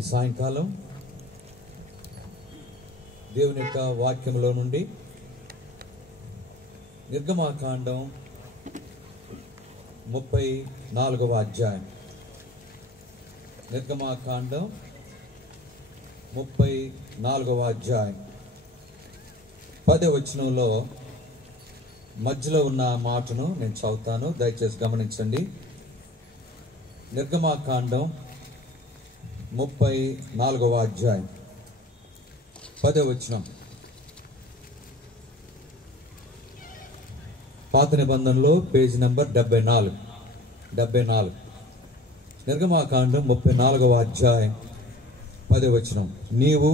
ఈ సాయంకాలం దేవుని యొక్క వాక్యంలో నుండి నిర్గమాకాండం 34వ అధ్యాయం. నిర్గమాకాండం 34వ అధ్యాయం 10వ వచనంలో మధ్యలో ఉన్న మాటను నేను చదువుతాను, దయచేసి గమనించండి. నిర్గమాకాండం 34వ అధ్యాయం 10వ వచనం. పాత నిబంధనలో పేజీ నంబర్ 74. నిర్గమాకాండం 34వ అధ్యాయం 10వ వచనం. నీవు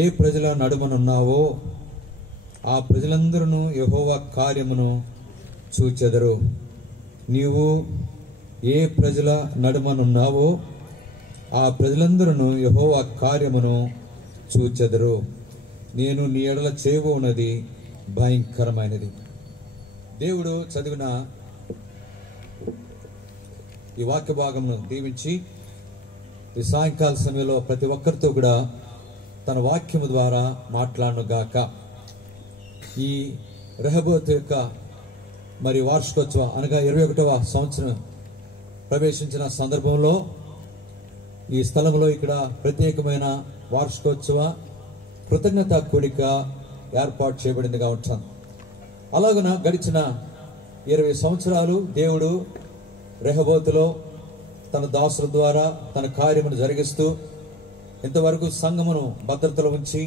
ఏ ప్రజల నడుమనున్నావో ఆ ప్రజలందరూ యెహోవా కార్యమును చూచెదరు. నీవు ఏ ప్రజల నడుమనున్నావో ఆ ప్రజలందరూ యెహోవా కార్యమును చూచెదరు. నేను నీ ఎడల చేయబోనది భయంకరమైనది. దేవుడు చదివిన ఈ వాక్య భాగమును దీవించి ఈ సాయంకాల సమయంలో ప్రతి ఒక్కరితో కూడా తన వాక్యము ద్వారా మాట్లాడను గాక. ఈ రెహోబోతు యొక్క మరి వార్షికోత్సవ అనగా 21వ సంవత్సరం ప్రవేశించిన సందర్భంలో ఈ స్థలంలో ఇక్కడ ప్రత్యేకమైన వార్షికోత్సవ కృతజ్ఞత కూడిక ఏర్పాటు చేయబడిందిగా ఉంటాను. అలాగున గడిచిన 20 సంవత్సరాలు దేవుడు రెహోబోతులో తన దాసుల ద్వారా తన కార్యమును జరిగిస్తూ ఇంతవరకు సంఘమును భద్రతలో ఉంచి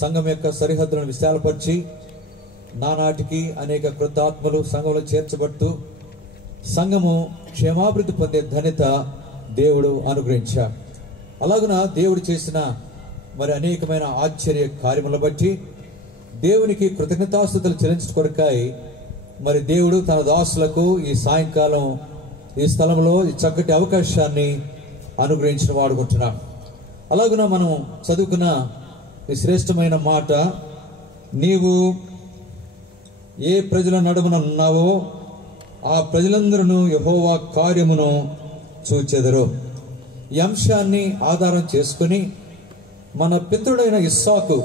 సంఘం యొక్క సరిహద్దులను విశాలపరిచి నానాటికి అనేక కృతాత్మలు సంఘంలో చేర్చబడుతూ సంఘము క్షేమాభివృద్ధి పొందే ధన్యత దేవుడు అనుగ్రహించాడు. అలాగున దేవుడు చేసిన మరి అనేకమైన ఆశ్చర్య కార్యములను బట్టి దేవునికి కృతజ్ఞతాస్తుతులు చెల్లించడం కొరకై మరి దేవుడు తన దాసులకు ఈ సాయంకాలం ఈ స్థలంలో ఈ చక్కటి అవకాశాన్ని అనుగ్రహించిన వాడుకుంటున్నాడు. అలాగున మనం చదువుకున్న ఈ శ్రేష్టమైన మాట, నీవు ఏ ప్రజల నడుమున ఉన్నావో ఆ ప్రజలందరూ యెహోవా కార్యమును చూచెదరు. ఈ అంశాన్ని ఆధారం చేసుకుని మన పితరుడైన ఇస్సాకు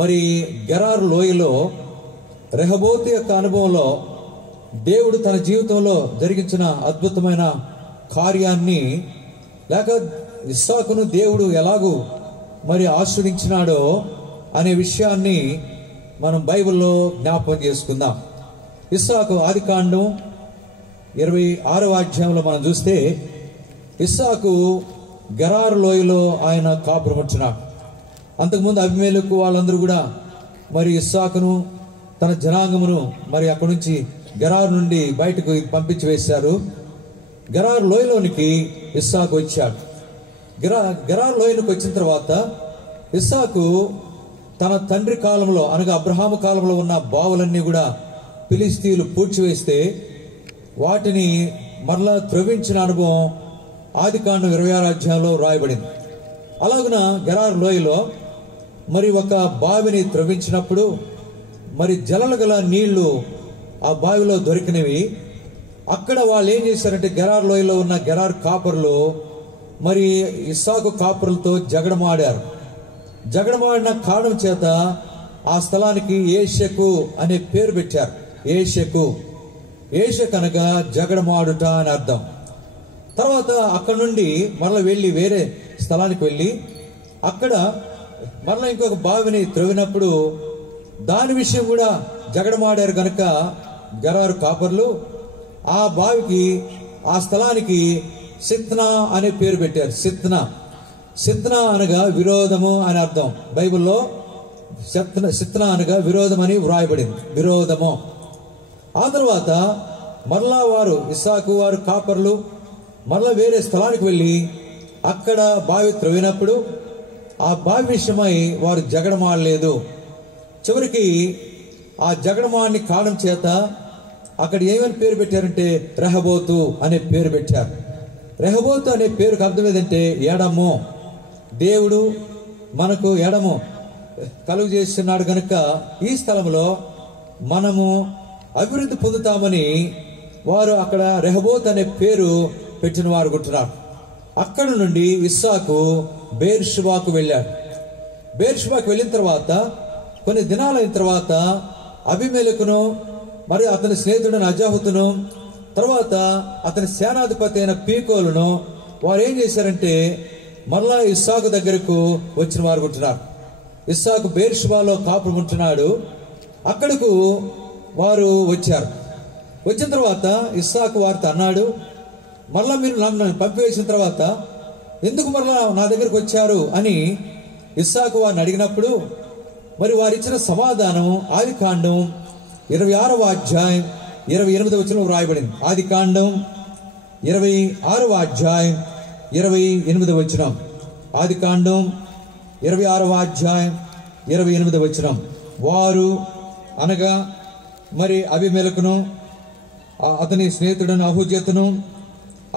మరి గెరారు లోయలో రెహోబోతు యొక్క అనుభవంలో దేవుడు తన జీవితంలో జరిగించిన అద్భుతమైన కార్యాన్ని లేక ఇస్సాకును దేవుడు ఎలాగూ మరి ఆశీర్వదించినాడో అనే విషయాన్ని మనం బైబిల్లో జ్ఞాపకం చేసుకుందాం. ఇస్సాకు ఆదికాండం 26వ అధ్యాయంలో మనం చూస్తే ఇస్సాకు గెరారు లోయలో ఆయన కాపురం ఉంటున్నాడు. అంతకుముందు అబీమెలెకు వాళ్ళందరూ కూడా మరి ఇస్సాకును తన జనాంగమును మరి అక్కడి నుంచి గెరారు నుండి బయటకు పంపించి వేశారు. గెరారు లోయలోనికి ఇస్సాకు వచ్చాడు. గెరారు లోయలోకి వచ్చిన తర్వాత ఇస్సాకు తన తండ్రి కాలంలో అనగా అబ్రహాము కాలంలో ఉన్న బావులన్నీ కూడా ఫిలిస్తీయులు పూడ్చివేస్తే వాటిని మరలా త్రవ్వించిన అనుభవం ఆదికాండం 26వ అధ్యాయంలో రాయబడింది. అలాగున గెరారు లోయలో మరి ఒక బావిని త్రవ్వించినప్పుడు మరి జలలు గల నీళ్లు ఆ బావిలో దొరికినవి. అక్కడ వాళ్ళు ఏం చేశారంటే గెరారు లోయలో ఉన్న గెరారు కాపరులు మరి ఇస్సాకు కాపరులతో జగడమాడారు. జగడమాడిన కారణం చేత ఆ స్థలానికి ఏషెకు అనే పేరు పెట్టారు. ఏషెక్ అనగా జగడమాడుట అని అర్థం. తర్వాత అక్కడ నుండి మరల వెళ్ళి వేరే స్థలానికి వెళ్ళి అక్కడ మరలా ఇంకొక బావిని త్రవ్వినప్పుడు దాని విషయం కూడా జగడమాడారు కనుక గెరారు కాపర్లు ఆ బావికి ఆ స్థలానికి సిత్నా అనే పేరు పెట్టారు. సిత్నా అనగా విరోధము అని అర్థం. బైబిల్లో సిత్నా అనగా విరోధం అని వ్రాయబడింది, విరోధము. ఆ తర్వాత మరలా వారు ఇస్సాకు వారు కాపర్లు మరలా వేరే స్థలానికి వెళ్ళి అక్కడ బావి త్రవ్వినప్పుడు ఆ బావి విషయమై వారు జగడమాడలేదు. చివరికి ఆ జగడమాడిని కారణం చేత అక్కడ ఏమని పేరు పెట్టారంటే రెహోబోతు అనే పేరు పెట్టారు. రెహోబోతు అనే పేరుకు అర్థం ఏదంటే ఎడము. దేవుడు మనకు ఎడము కలుగు చేస్తున్నాడు కనుక ఈ స్థలంలో మనము అభివృద్ధి పొందుతామని వారు అక్కడ రెహోబోతు అనే పేరు పెట్టిన వారు కొంటున్నారు. అక్కడి నుండి ఇస్సాకు బెయేర్షెబాకు వెళ్ళాడు. బెయేర్షెబాకు వెళ్ళిన తర్వాత కొన్ని దినాలైన తర్వాత అబీమెలెకును మరియు అతని స్నేహితుడైన అజాహుతును తర్వాత అతని సేనాధిపతి అయిన పీకోలును వారు ఏం చేశారంటే మరలా ఇస్సాకు దగ్గరకు వచ్చిన వారు ఉంటున్నారు. ఇస్సాకు బెయేర్షెబాలో కాపురం ఉంటున్నాడు. అక్కడకు వారు వచ్చారు. వచ్చిన తర్వాత ఇస్సాకు వారితో అన్నాడు, మరలా మీరు నన్ను పంపివేసిన తర్వాత ఎందుకు మరలా నా దగ్గరకు వచ్చారు అని ఇస్సాకు వారిని అడిగినప్పుడు మరి వారు ఇచ్చిన సమాధానం ఆదికాండం 26వ అధ్యాయం 28వ వచనంలో రాయబడింది. ఆదికాండం 26వ అధ్యాయం 28వ వచనం. ఆదికాండం 26వ అధ్యాయం 28వ వచనం. వారు అనగా మరి అబీమెలెకును అతని స్నేహితుడైన అహూజతును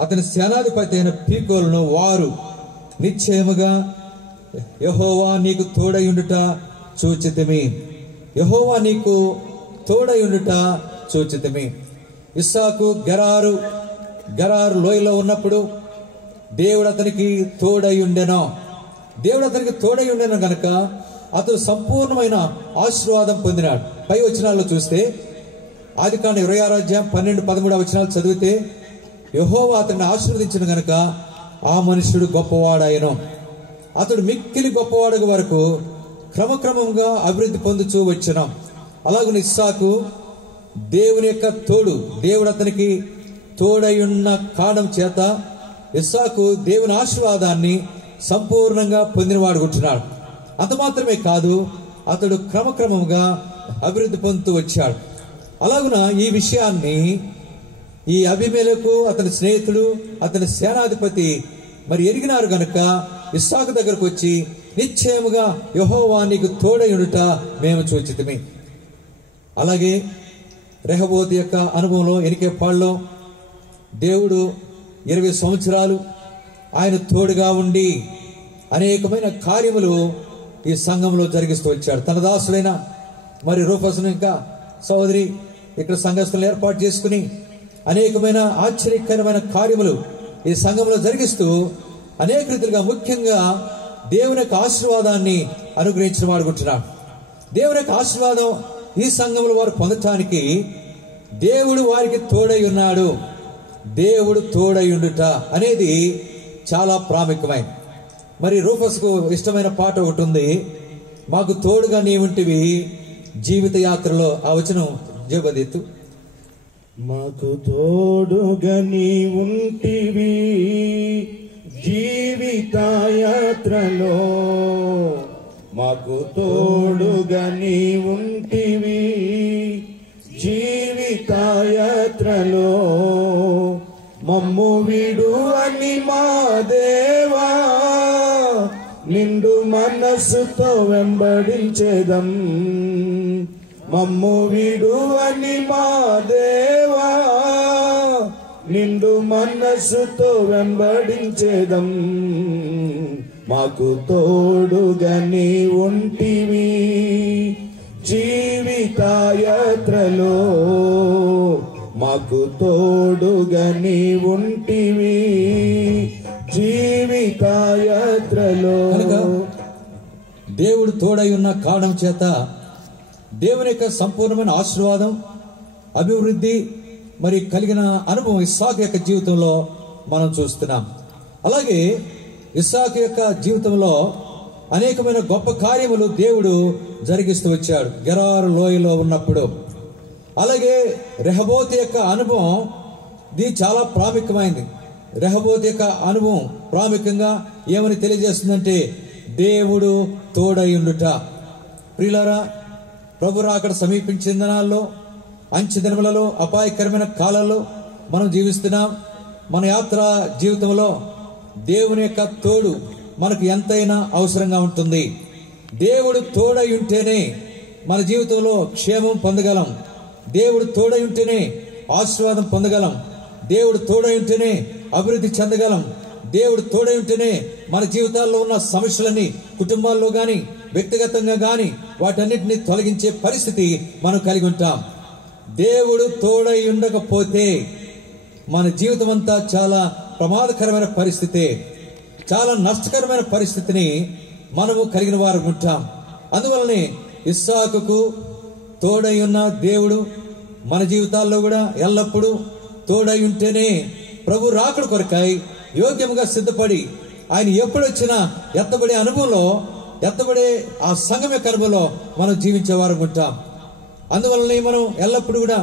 అతని సేనాధిపతి అయిన పీకోలును వారు నిశ్చయముగా యెహోవా నీకు తోడయుండుట చూచితిమి, యెహోవా నీకు తోడయుండుట చూచితిమి. ఇస్సాకు గెరారు లోయలో ఉన్నప్పుడు దేవుడు అతనికి తోడయుండెను. దేవుడు అతనికి తోడయుండెను గనక అతడు సంపూర్ణమైన ఆశీర్వాదం పొందినాడు. పై వచనాల్లో చూస్తే ఆదికాండం 26వ అధ్యాయం 12-13 వచనాలు చదివితే యెహోవా అతన్ని ఆశీర్వదించిన గనక ఆ మనుషుడు గొప్పవాడాయను. అతడు మిక్కిలి గొప్పవాడు వరకు క్రమక్రమంగా అభివృద్ధి పొందుతూ వచ్చాను. అలాగే ఇస్సాకు దేవుని యొక్క తోడు, దేవుడు అతనికి తోడయున్న కారణం చేత ఇస్సాకు దేవుని ఆశీర్వాదాన్ని సంపూర్ణంగా పొందినవాడు ఉంటున్నాడు. అంత మాత్రమే కాదు, అతడు క్రమక్రమంగా అభివృద్ధి పొందుతూ వచ్చాడు. అలాగున ఈ విషయాన్ని ఈ అబీమెలెకు అతని స్నేహితుడు అతని సేనాధిపతి మరి ఎరిగినారు గనుక ఇస్సాకు దగ్గరకు వచ్చి నిశ్చయముగా యెహోవా నీకు తోడయుండుట మేము చూచితిమి. అలాగే రెహబోతు యొక్క అనుభవంలో ఎనికేపాళ్ళలో దేవుడు 20 సంవత్సరాలు ఆయన తోడుగా ఉండి అనేకమైన కార్యములు ఈ సంఘంలో జరిగిస్తూ వచ్చాడు. తన దాసుడైన మరి రూఫస్ను ఇంకా సహోదరి ఇక్కడ సంఘస్థులను ఏర్పాటు చేసుకుని అనేకమైన ఆశ్చర్యకరమైన కార్యములు ఈ సంఘంలో జరిగిస్తూ అనేక రీతిగా ముఖ్యంగా దేవుని యొక్క ఆశీర్వాదాన్ని అనుగ్రహించిన వాడుకుంటున్నాడు. దేవుని యొక్క ఆశీర్వాదం ఈ సంఘంలో వారు పొందటానికి దేవుడు వారికి తోడై ఉన్నాడు. దేవుడు తోడై ఉండుట అనేది చాలా ప్రాముఖ్యమైనది. మరి రూఫస్కు ఇష్టమైన పాట ఒకటి ఉంది, మాకు తోడుగా నీవుంటివి జీవిత యాత్రలో. ఆ వచనం జబదెత్తు. మాకు తోడుగా నీవుంటివి జీవిత యాత్రలో, మాకు తోడుగా నీవుంటివి జీవిత యాత్రలో, మమ్ము విడువని మా దేవా నిండు మనస్సుతో వెంబడించేదం, మమ్ము విడువని మా దేవా నిండు మనస్సుతో వెంబడించేదం, మాకు తోడుగా నీవుంటివి జీవిత యాత్రలో, మాకు తోడుగా నీవుంటివి జీవిత యాత్రలో. దేవుడు తోడై ఉన్న కారణం చేత దేవుని యొక్క సంపూర్ణమైన ఆశీర్వాదం అభివృద్ధి మరి కలిగిన అనుభవం ఇస్సాకు యొక్క జీవితంలో మనం చూస్తున్నాం. అలాగే ఇస్సాకు యొక్క జీవితంలో అనేకమైన గొప్ప కార్యములు దేవుడు జరిగిస్తూ వచ్చాడు గెరారు లోయలో ఉన్నప్పుడు. అలాగే రెహబోతు యొక్క అనుభవం ఇది చాలా ప్రాముఖ్యమైంది. రెహబోతు యొక్క అనుభవం ప్రాముఖ్యంగా ఏమని తెలియజేస్తుందంటే దేవుడు తోడయుండుట. ప్రియులారా, ప్రభు రాకడ సమీపించిన దినాల్లో, అంచె దినములలో, అపాయకరమైన కాలాల్లో మనం జీవిస్తున్నాం. మన యాత్ర జీవితంలో దేవుని యొక్క తోడు మనకు ఎంతైనా అవసరంగా ఉంటుంది. దేవుడు తోడై ఉంటేనే మన జీవితంలో క్షేమం పొందగలం. దేవుడు తోడై ఉంటేనే ఆశీర్వాదం పొందగలం. దేవుడు తోడై ఉంటేనే అభివృద్ధి చెందగలం. దేవుడు తోడై ఉంటేనే మన జీవితాల్లో ఉన్న సమస్యలని కుటుంబాల్లో గాని వ్యక్తిగతంగా గాని వాటన్నిటిని తొలగించే పరిస్థితి మనం కలిగి ఉంటాం. దేవుడు తోడై ఉండకపోతే మన జీవితం అంతా చాలా ప్రమాదకరమైన పరిస్థితి, చాలా నష్టకరమైన పరిస్థితిని మనము కలిగిన వారు ఉంటాం. అందువల్లనే ఇస్సాకుకు తోడై ఉన్న దేవుడు మన జీవితాల్లో కూడా ఎల్లప్పుడూ తోడై ఉంటేనే ప్రభు రాకడ కొరకై యోగ్యంగా సిద్ధపడి ఆయన ఎప్పుడొచ్చినా ఎత్తబడే అనుభవంలో, ఎత్తబడే ఆ సంఘం యొక్క అనుభవంలో మనం జీవించేవారు ఉంటాం. అందువల్లనే మనం ఎల్లప్పుడూ కూడా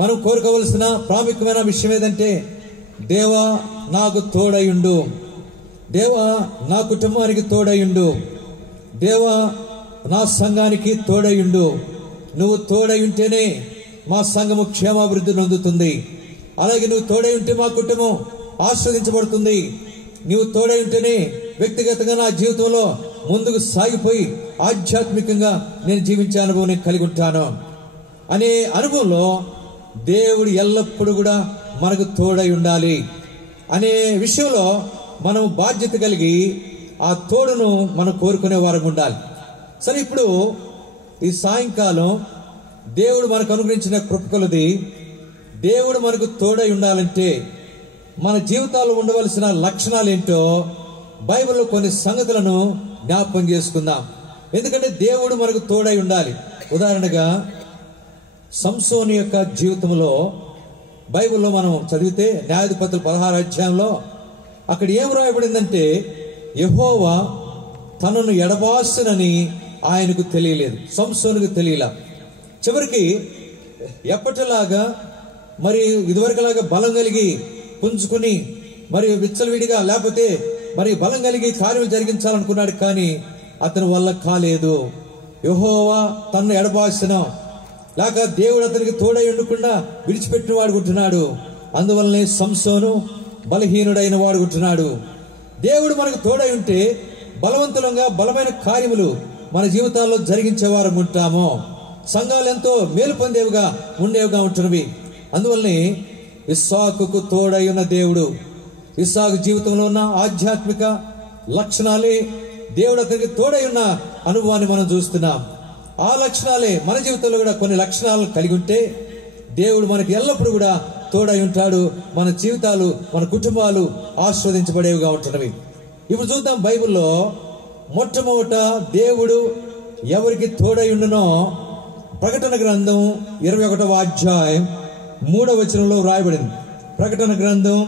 మనం కోరుకోవలసిన ప్రాముఖ్యమైన విషయం ఏదంటే, దేవా నాకు తోడయుండు, దేవా నా కుటుంబానికి తోడయుండు, దేవా నా సంఘానికి తోడయుండు. నువ్వు తోడై ఉంటేనే మా సంఘము క్షేమాభివృద్ధి నొందుతుంది. అలాగే నువ్వు తోడై ఉంటే మా కుటుంబం ఆస్వాదించబడుతుంది. నువ్వు తోడై ఉంటేనే వ్యక్తిగతంగా నా జీవితంలో ముందుకు సాగిపోయి ఆధ్యాత్మికంగా నేను జీవించే అనుభవం నేను కలిగి ఉంటాను అనే అనుభవంలో దేవుడు ఎల్లప్పుడూ కూడా మనకు తోడై ఉండాలి అనే విషయంలో మనం బాధ్యత కలిగి ఆ తోడును మనం కోరుకునే వారం ఉండాలి. సరే, ఇప్పుడు ఈ సాయంకాలం దేవుడు మనకు అనుగ్రహించిన కృప కొలది దేవుడు మనకు తోడై ఉండాలంటే మన జీవితాల్లో ఉండవలసిన లక్షణాలు ఏంటో బైబిల్లో కొన్ని సంగతులను జ్ఞాపకం చేసుకుందాం. ఎందుకంటే దేవుడు మనకు తోడై ఉండాలి. ఉదాహరణగా సంసోను యొక్క జీవితంలో బైబిల్లో మనం చదివితే న్యాయాధిపతులు 16వ అధ్యాయంలో అక్కడ ఏం రాయబడిందంటే, యెహోవా తనను ఎడబాసునని ఆయనకు తెలియలేదు, సంసోనుకు తెలియలా. చివరికి ఎప్పటిలాగా మరి ఇదివరకులాగా బలం కలిగి పుంజుకుని మరి విచ్చలవిడిగా లేకపోతే మరి బలం కలిగి కార్యం జరిగించాలనుకున్నాడు, కానీ అతని వల్ల కాలేదు. యెహోవా తనను ఎడబాసిన లేక దేవుడు అతనికి తోడై ఉండకుండా విడిచిపెట్టిన వాడుకుంటున్నాడు. అందువల్లనే సంసోను బలహీనుడైన వాడుకుంటున్నాడు. దేవుడు మనకు తోడై ఉంటే బలవంతులంగా బలమైన కార్యములు మన జీవితాల్లో జరిగించేవారు ఉంటాము. సంఘాలు ఎంతో మేలు పొందేవిగా ఉండేవిగా ఉంటున్నవి. అందువల్లనే ఇస్సాకుకు తోడై ఉన్న దేవుడు, ఇస్సాకు జీవితంలో ఉన్న ఆధ్యాత్మిక లక్షణాలే దేవుడు అతనికి తోడై ఉన్న అనుభవాన్ని మనం చూస్తున్నాం. ఆ లక్షణాలే మన జీవితంలో కూడా కొన్ని లక్షణాలను కలిగి ఉంటే దేవుడు మనకి ఎల్లప్పుడూ కూడా తోడై ఉంటాడు. మన జీవితాలు, మన కుటుంబాలు ఆస్వాదించబడేవిగా ఉంటున్నవి. ఇప్పుడు చూద్దాం, బైబిల్లో మొట్టమొదట దేవుడు ఎవరికి తోడై ఉండునో ప్రకటన గ్రంథం 21వ అధ్యాయం 3వ వచనంలో రాయబడింది. ప్రకటన గ్రంథం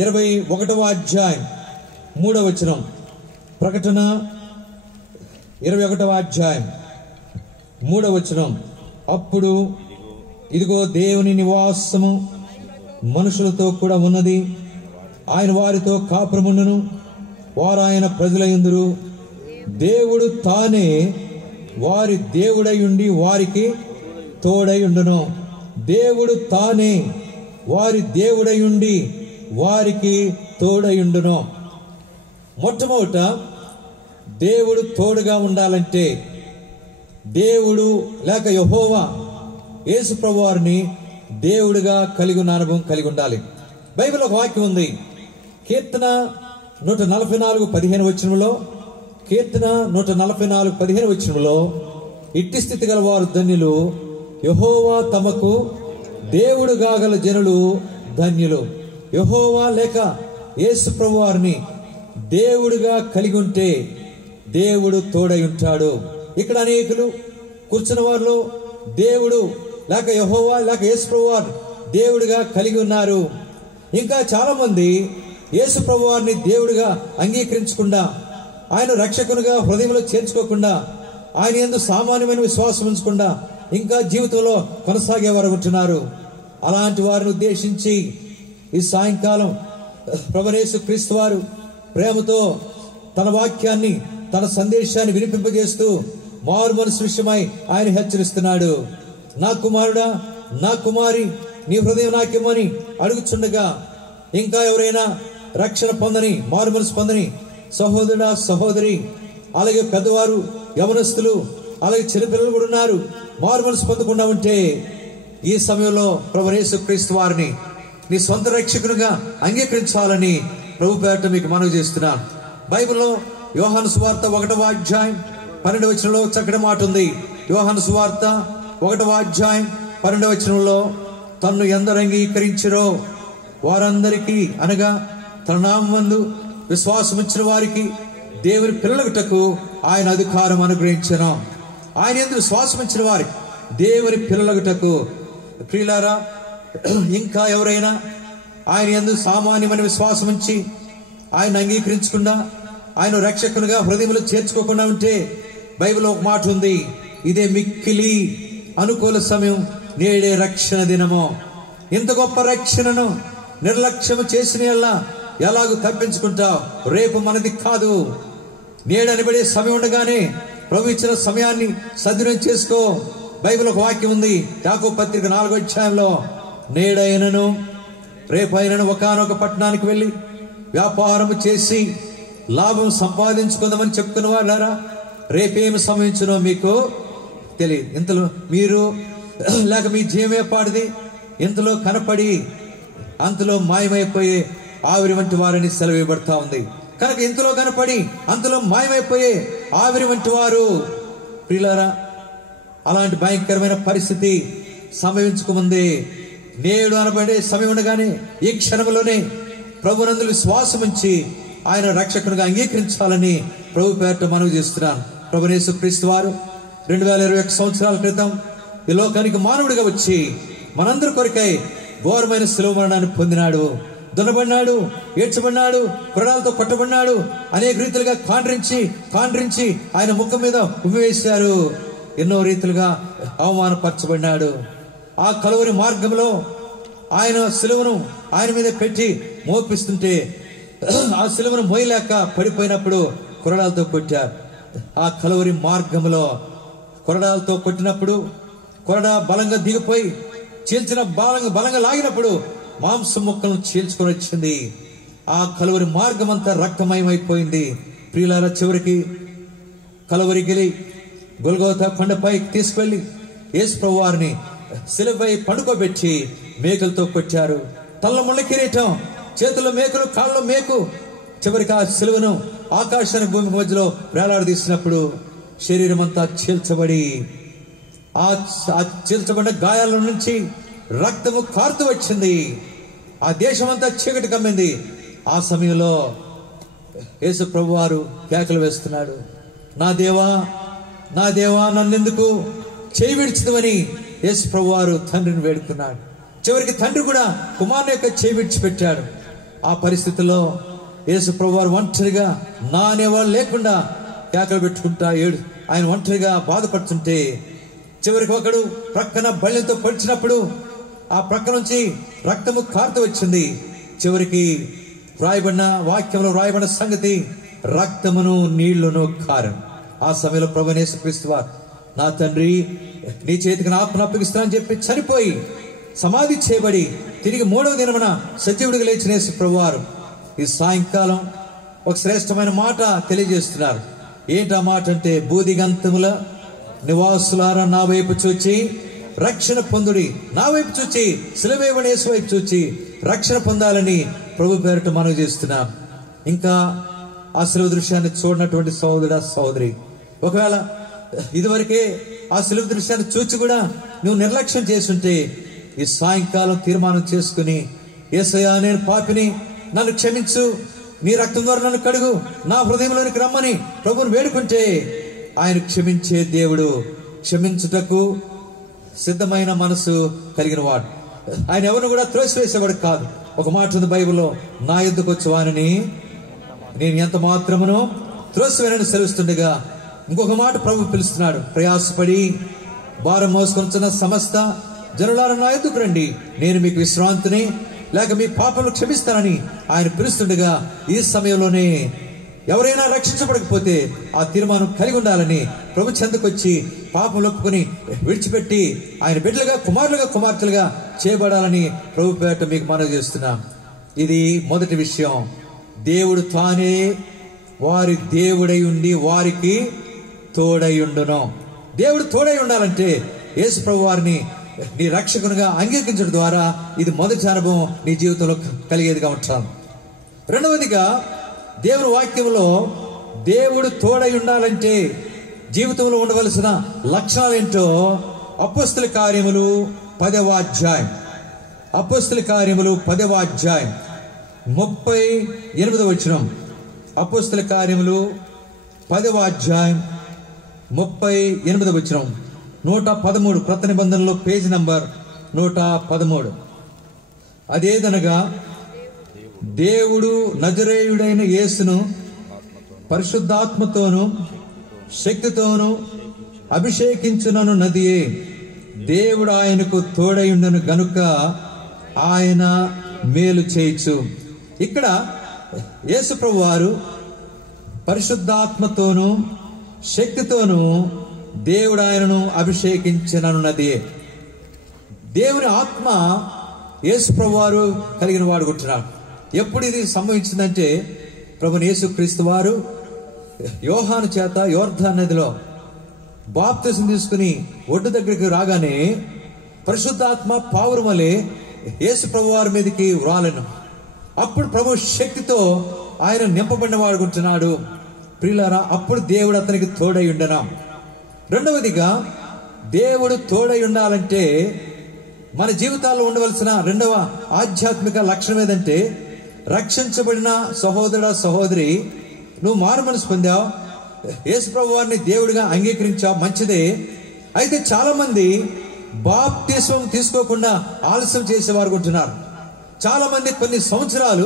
21వ అధ్యాయం 3వ వచనం. ప్రకటన 21వ అధ్యాయం 3వ వచనం. అప్పుడు ఇదిగో దేవుని నివాసము మనుషులతో కూడా ఉన్నది, ఆయన వారితో కాపురముండును, వారు ఆయన ప్రజలయుందురు. దేవుడు తానే వారి దేవుడై ఉండి వారికి తోడై ఉండును. దేవుడు తానే వారి దేవుడై ఉండి వారికి తోడై ఉండును. మొట్టమొదట దేవుడు తోడుగా ఉండాలంటే దేవుడు లేక యెహోవా యేసు ప్రభువారిని దేవుడిగా కలిగి ఉన్న అనుభవం కలిగి ఉండాలి. బైబిల్ ఒక వాక్యం ఉంది, కీర్తన 144:15 వచనంలో, కీర్తన 144:15 వచనంలో, ఇట్టి స్థితి గల వారు ధన్యులు, యెహోవా తమకు దేవుడు గాగల జనులు ధన్యులు. యెహోవా లేక యేసు ప్రభువారిని దేవుడిగా కలిగి ఉంటే దేవుడు తోడై ఉంటాడు. ఇక్కడ అనేకులు కూర్చున్న వారిలో దేవుడు లేక యెహోవా లేక యేసు ప్రభువారు దేవుడిగా కలిగి ఉన్నారు. ఇంకా చాలా మంది యేసు ప్రభువారిని దేవుడిగా అంగీకరించకుండా, ఆయన రక్షకునిగా హృదయంలో చేర్చుకోకుండా, ఆయన యందు సామాన్యమైన విశ్వాసం ఉంచకుండా ఇంకా జీవితంలో కొనసాగేవారు ఉంటున్నారు. అలాంటి వారిని ఉద్దేశించి ఈ సాయంకాలం ప్రభువైన యేసుక్రీస్తు వారు ప్రేమతో తన వాక్యాన్ని, తన సందేశాన్ని వినిపింపజేస్తూ మారు మనసు విషయమై ఆయన హెచ్చరిస్తున్నాడు. నా కుమారుడా, నా కుమారి, నీ హృదయం నాకేమని అడుగుచుండగా ఇంకా ఎవరైనా రక్షణ పొందని, మారు మనసు పొందని సహోదరుడా, సహోదరి, అలాగే పెద్దవారు, యవనస్తులు, అలాగే చిన్నపిల్లలు కూడా ఉన్నారు, మారు మనసు పొందకుండా ఉంటే ఈ సమయంలో ప్రభువైన యేసుక్రీస్తు వారిని నీ సొంత రక్షకునిగా అంగీకరించాలని ప్రభు పేరట మీకు మనవి చేస్తున్నాను. బైబిల్లో యోహాను సువార్త 1వ అధ్యాయం 12వ వచనంలో చక్కటి మాట ఉంది. యోహాను సువార్త 1వ అధ్యాయం 12వ వచనంలో, తన్ను ఎందరు అంగీకరించిరో వారందరికీ అనగా తన నామమందు విశ్వాసం ఉంచిన వారికి దేవుని పిల్లలగుటకు ఆయన అధికారం అనుగ్రహించెను. ఆయన యందు విశ్వాసం ఉంచిన వారికి దేవుని పిల్లలగుటకు. ప్రియులారా, ఇంకా ఎవరైనా ఆయన యందు సామాన్యమైన విశ్వాసం ఉంచి ఆయన అంగీకరించకుండా, ఆయన రక్షకునిగా హృదయంలో చేర్చుకోకుండా ఉంటే, బైబిల్లో ఒక మాట ఉంది, ఇదే మిక్కిలి అనుకూల సమయం, నేడే రక్షణ దినము. ఇంత గొప్ప రక్షణను నిర్లక్ష్యము చేసిన ఎలాగూ తప్పించుకుంటావు? రేపు మనది కాదు. నేడు అనబడే సమయం ఉండగానే ప్రభు ఇచ్చిన సమయాన్ని సద్వినియోగం చేసుకో. బైబిల్ ఒక వాక్యం ఉంది, యాకోబు పత్రిక 4వ అధ్యాయంలో, నేడైనను రేపైనను ఒకానొక పట్టణానికి వెళ్ళి వ్యాపారము చేసి లాభం సంపాదించుకుందామని చెప్పుకున్న వాళ్ళారా, రేపేమి సంభవించునో మీకు తెలియదు. ఇంతలో మీరు లేక మీ జీవమే పాడిది ఇంతలో కనపడి అంతలో మాయమైపోయే ఆవిరి వంటి వారని సెలవివ్వబడతా ఉంది. కనుక ఇంతలో కనపడి అంతలో మాయమైపోయే ఆవిరి వంటి వారు. ప్రియులారా, అలాంటి భయంకరమైన పరిస్థితి సంభవించుకుముందే, నేడు అనబడే సమయం ఉండగానే ఈ క్షణంలోనే ప్రభునందు విశ్వాసం ఉంచి ఆయన రక్షకునిగా అంగీకరించాలని ప్రభు పేరిట మనవి చేస్తున్నాను. ప్రభువైన యేసుక్రీస్తు వారు 2021 సంవత్సరాల క్రితం ఈ లోకానికి మానవుడిగా వచ్చి మనందరి కొరకై ఘోరమైన శిలువ మరణాన్ని పొందినాడు. దున్నబడినాడు, ఏడ్చబడినాడు, కొరడాలతో కొట్టబడినాడు, అనేక రీతిలుగా కాండ్రించి ఆయన ముఖం మీద ఉమ్మివేశారు. ఎన్నో రీతిలుగా అవమానపరచబడినాడు. ఆ కలువరి మార్గంలో ఆయన శిలువను ఆయన మీద పెట్టి మోపిస్తుంటే ఆ శిలువను మోయలేక పడిపోయినప్పుడు కొరడాలతో కొట్టారు. ఆ కలువరి మార్గంలో కొరడాలతో కొట్టినప్పుడు కొరడా బలంగా దిగిపోయి చీల్చిన బలంగా లాగినప్పుడు మాంసం ముక్కలను చీల్చుకొని వచ్చింది. ఆ కలువరి మార్గం అంతా రక్తమయమైపోయింది. ప్రియులారా, చివరికి కలువరి గిలి గొల్గోతా కొండపైకి తీసుకెళ్లి యేసు ప్రభువారిని శిలువపై పండుకోబెట్టి మేకలతో కొట్టారు. తల్ల ముళ్ళ కిరీటం, చేతుల్లో మేకులు, కాళ్ళలో మేకు. చివరికి ఆ శిలువను ఆకాశానికి భూమికి మధ్యలో వేలాడదీసినప్పుడు శరీరం అంతా చీల్చబడి ఆ చీల్చబడిన గాయాల నుంచి రక్తము కారుతూ వచ్చింది. ఆ దేశం అంతా చీకటి కమ్మింది. ఆ సమయంలో యేసు ప్రభువారు కేకలు వేస్తున్నాడు, నా దేవా నన్నెందుకు చేయి విడిచిదవని యేసు ప్రభువారు తండ్రిని వేడుకున్నాడు. చివరికి తండ్రి కూడా కుమారుని యొక్క చేయి విడిచిపెట్టాడు. ఆ పరిస్థితిలో యేసు ప్రభువారు ఒంటరిగా నా అనేవాళ్ళు లేకుండా కేకలు పెట్టుకుంటా ఆయన ఒంటరిగా బాధపడుతుంటే, చివరికి ఒకడు ప్రక్కన బళ్ళెంతో పొడిచినప్పుడు ఆ ప్రక్క నుంచి రక్తము కారుతూ వచ్చింది. చివరికి వ్రాయబడిన వాక్యంలో వ్రాయబడిన సంగతి, రక్తమును నీళ్లను కారం. ఆ సమయంలో ప్రభువైన యేసుక్రీస్తు వారు, నా తండ్రి నీ చేతికి నా ఆత్మను అప్పగిస్తానని చెప్పి చనిపోయి సమాధి చేయబడి తిరిగి 3వ దినమున సజీవుడిగా లేచిన యేసు ప్రభువారు ఈ సాయంకాలం ఒక శ్రేష్టమైన మాట తెలియజేస్తున్నారు. ఏంటి ఆ మాట అంటే, బూదిగంతముల నివాసులారా నా వైపు చూచి రక్షణ పొందుడి, నా వైపు చూచి శిలువేయబడిన యేసు వైపు చూచి రక్షణ పొందాలని ప్రభు పేరిట మనవి చేస్తున్నాం. ఇంకా ఆ శిలువ దృశ్యాన్ని చూడనటువంటి సహోదరుడా సహోదరి, ఒకవేళ ఇదివరకే ఆ శిలువ దృశ్యాన్ని చూచి కూడా నువ్వు నిర్లక్ష్యం చేస్తుంటే, ఈ సాయంకాలం తీర్మానం చేసుకుని, యేసయ్యా నేను పాపిని, నన్ను క్షమించు, నీ రక్తం ద్వారా నన్ను కడుగు, నా హృదయంలోనికి రమ్మని ప్రభువుని వేడుకుంటే ఆయన క్షమించే దేవుడు, క్షమించుటకు సిద్ధమైన మనసు కలిగిన వాడు. ఆయన ఎవరిని కూడా త్రోసివేసేవాడు కాదు. ఒక మాట ఉంది బైబిల్లో, నా యొద్దకు వచ్చేవానిని నేను ఎంత మాత్రమును త్రోసివేనని సెలవిస్తుండగా, ఇంకొక మాట ప్రభు పిలుస్తున్నాడు, ప్రయాసపడి భారం మోసుకొనిచున్న సమస్త జనులారా నా యొద్దకు రండి, నేను మీకు విశ్రాంతిని లేక మీ పాపలు క్షమిస్తానని ఆయన పిలుస్తుండగా, ఈ సమయంలోనే ఎవరైనా రక్షించబడకపోతే ఆ తీర్మానం కలిగి ఉండాలని ప్రభు చెంతకొచ్చి పాపం ఒప్పుకొని విడిచిపెట్టి ఆయన బిడ్డలుగా కుమారులుగా కుమార్తెలుగా చేయబడాలని ప్రభు పేరిట మీకు మనవి చేస్తున్నాం. ఇది మొదటి విషయం. దేవుడు తానే వారి దేవుడై ఉండి వారికి తోడై ఉండును. దేవుడు తోడై ఉండాలంటే యేసు ప్రభు వారిని నీ రక్షకునిగా అంగీకరించడం ద్వారా ఇది మొదటి అనుభవం నీ జీవితంలో కలిగేదిగా ఉంటాను. రెండవదిగా, దేవుని వాక్యంలో దేవుడు తోడై ఉండాలంటే జీవితంలో ఉండవలసిన లక్షణాలు ఏంటో అపోస్తల కార్యములు 10వ అధ్యాయం అపోస్తల కార్యములు 10వ అధ్యాయం 38వ వచనం. అపోస్తల కార్యములు 10వ అధ్యాయం 38వ వచనం. 113 క్రొత్త నిబంధనలో పేజ్ నంబర్ 113. అదేదనగా దేవుడు నజరేయుడైన యేసును పరిశుద్ధాత్మతోను శక్తితోను అభిషేకించునను నదియే. దేవుడు ఆయనకు తోడయుండను గనుక ఆయన మేలు చేయొచ్చు. ఇక్కడ యేసు ప్రభు వారు పరిశుద్ధాత్మతోను శక్తితోను దేవుడు ఆయనను అభిషేకించనున్నది. దేవుని ఆత్మ యేసు ప్రభు వారు కలిగిన వాడు ఉంటున్నాడు. ఎప్పుడు ఇది సంభవించిందంటే, ప్రభుని యేసు క్రీస్తు వారు యోహాను చేత యోర్దాను నదిలో బాప్తిసం తీసుకుని ఒడ్డు దగ్గరికి రాగానే పరిశుద్ధాత్మ పావురం వలె యేసు ప్రభు వారి మీదకి వ్రాలెను. అప్పుడు ప్రభు శక్తితో ఆయన నింపబడిన వాడుకుంటున్నాడు. ప్రియులారా, అప్పుడు దేవుడు అతనికి తోడై ఉండనా. రెండవదిగా, దేవుడు తోడై ఉండాలంటే మన జీవితాల్లో ఉండవలసిన రెండవ ఆధ్యాత్మిక లక్షణం ఏదంటే, రక్షించబడిన సహోదరుడా సహోదరి, నువ్వు మారు మనసు పొందావు, యేసు ప్రభు వారిని దేవుడిగా అంగీకరించావు, మంచిదే. అయితే చాలా మంది బాప్తిస్మం తీసుకోకుండా ఆలస్యం చేసేవారు ఉంటున్నారు. చాలా మంది కొన్ని సంవత్సరాలు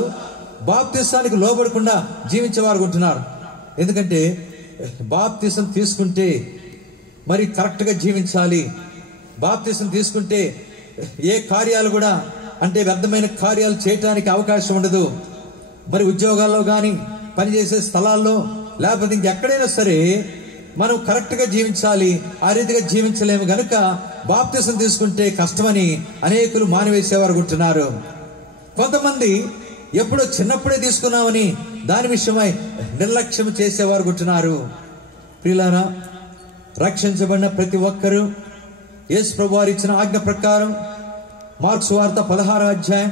బాప్తిస్మానికి లోబడకుండా జీవించేవారు ఉంటున్నారు. ఎందుకంటే బాప్తిస్మం తీసుకుంటే మరి కరెక్ట్గా జీవించాలి, బాప్తిస్మం తీసుకుంటే ఏ కార్యాలు కూడా అంటే వ్యర్థమైన కార్యాలు చేయటానికి అవకాశం ఉండదు. మరి ఉద్యోగాల్లో కానీ, పనిచేసే స్థలాల్లో, లేకపోతే ఇంకెక్కడైనా సరే మనం కరెక్ట్గా జీవించాలి. ఆ రీతిగా జీవించలేము గనుక బాప్తిసం తీసుకుంటే కష్టమని అనేకులు మానివేసేవారు ఉంటున్నారు. కొంతమంది ఎప్పుడో చిన్నప్పుడే తీసుకున్నామని దాని విషయమై నిర్లక్ష్యం చేసేవారు ఉంటున్నారు. ప్రియులారా, రక్షించబడిన ప్రతి ఒక్కరూ యేసు ప్రభు వారు ఇచ్చిన ఆజ్ఞ ప్రకారం మార్క్సు వార్త 16వ అధ్యాయం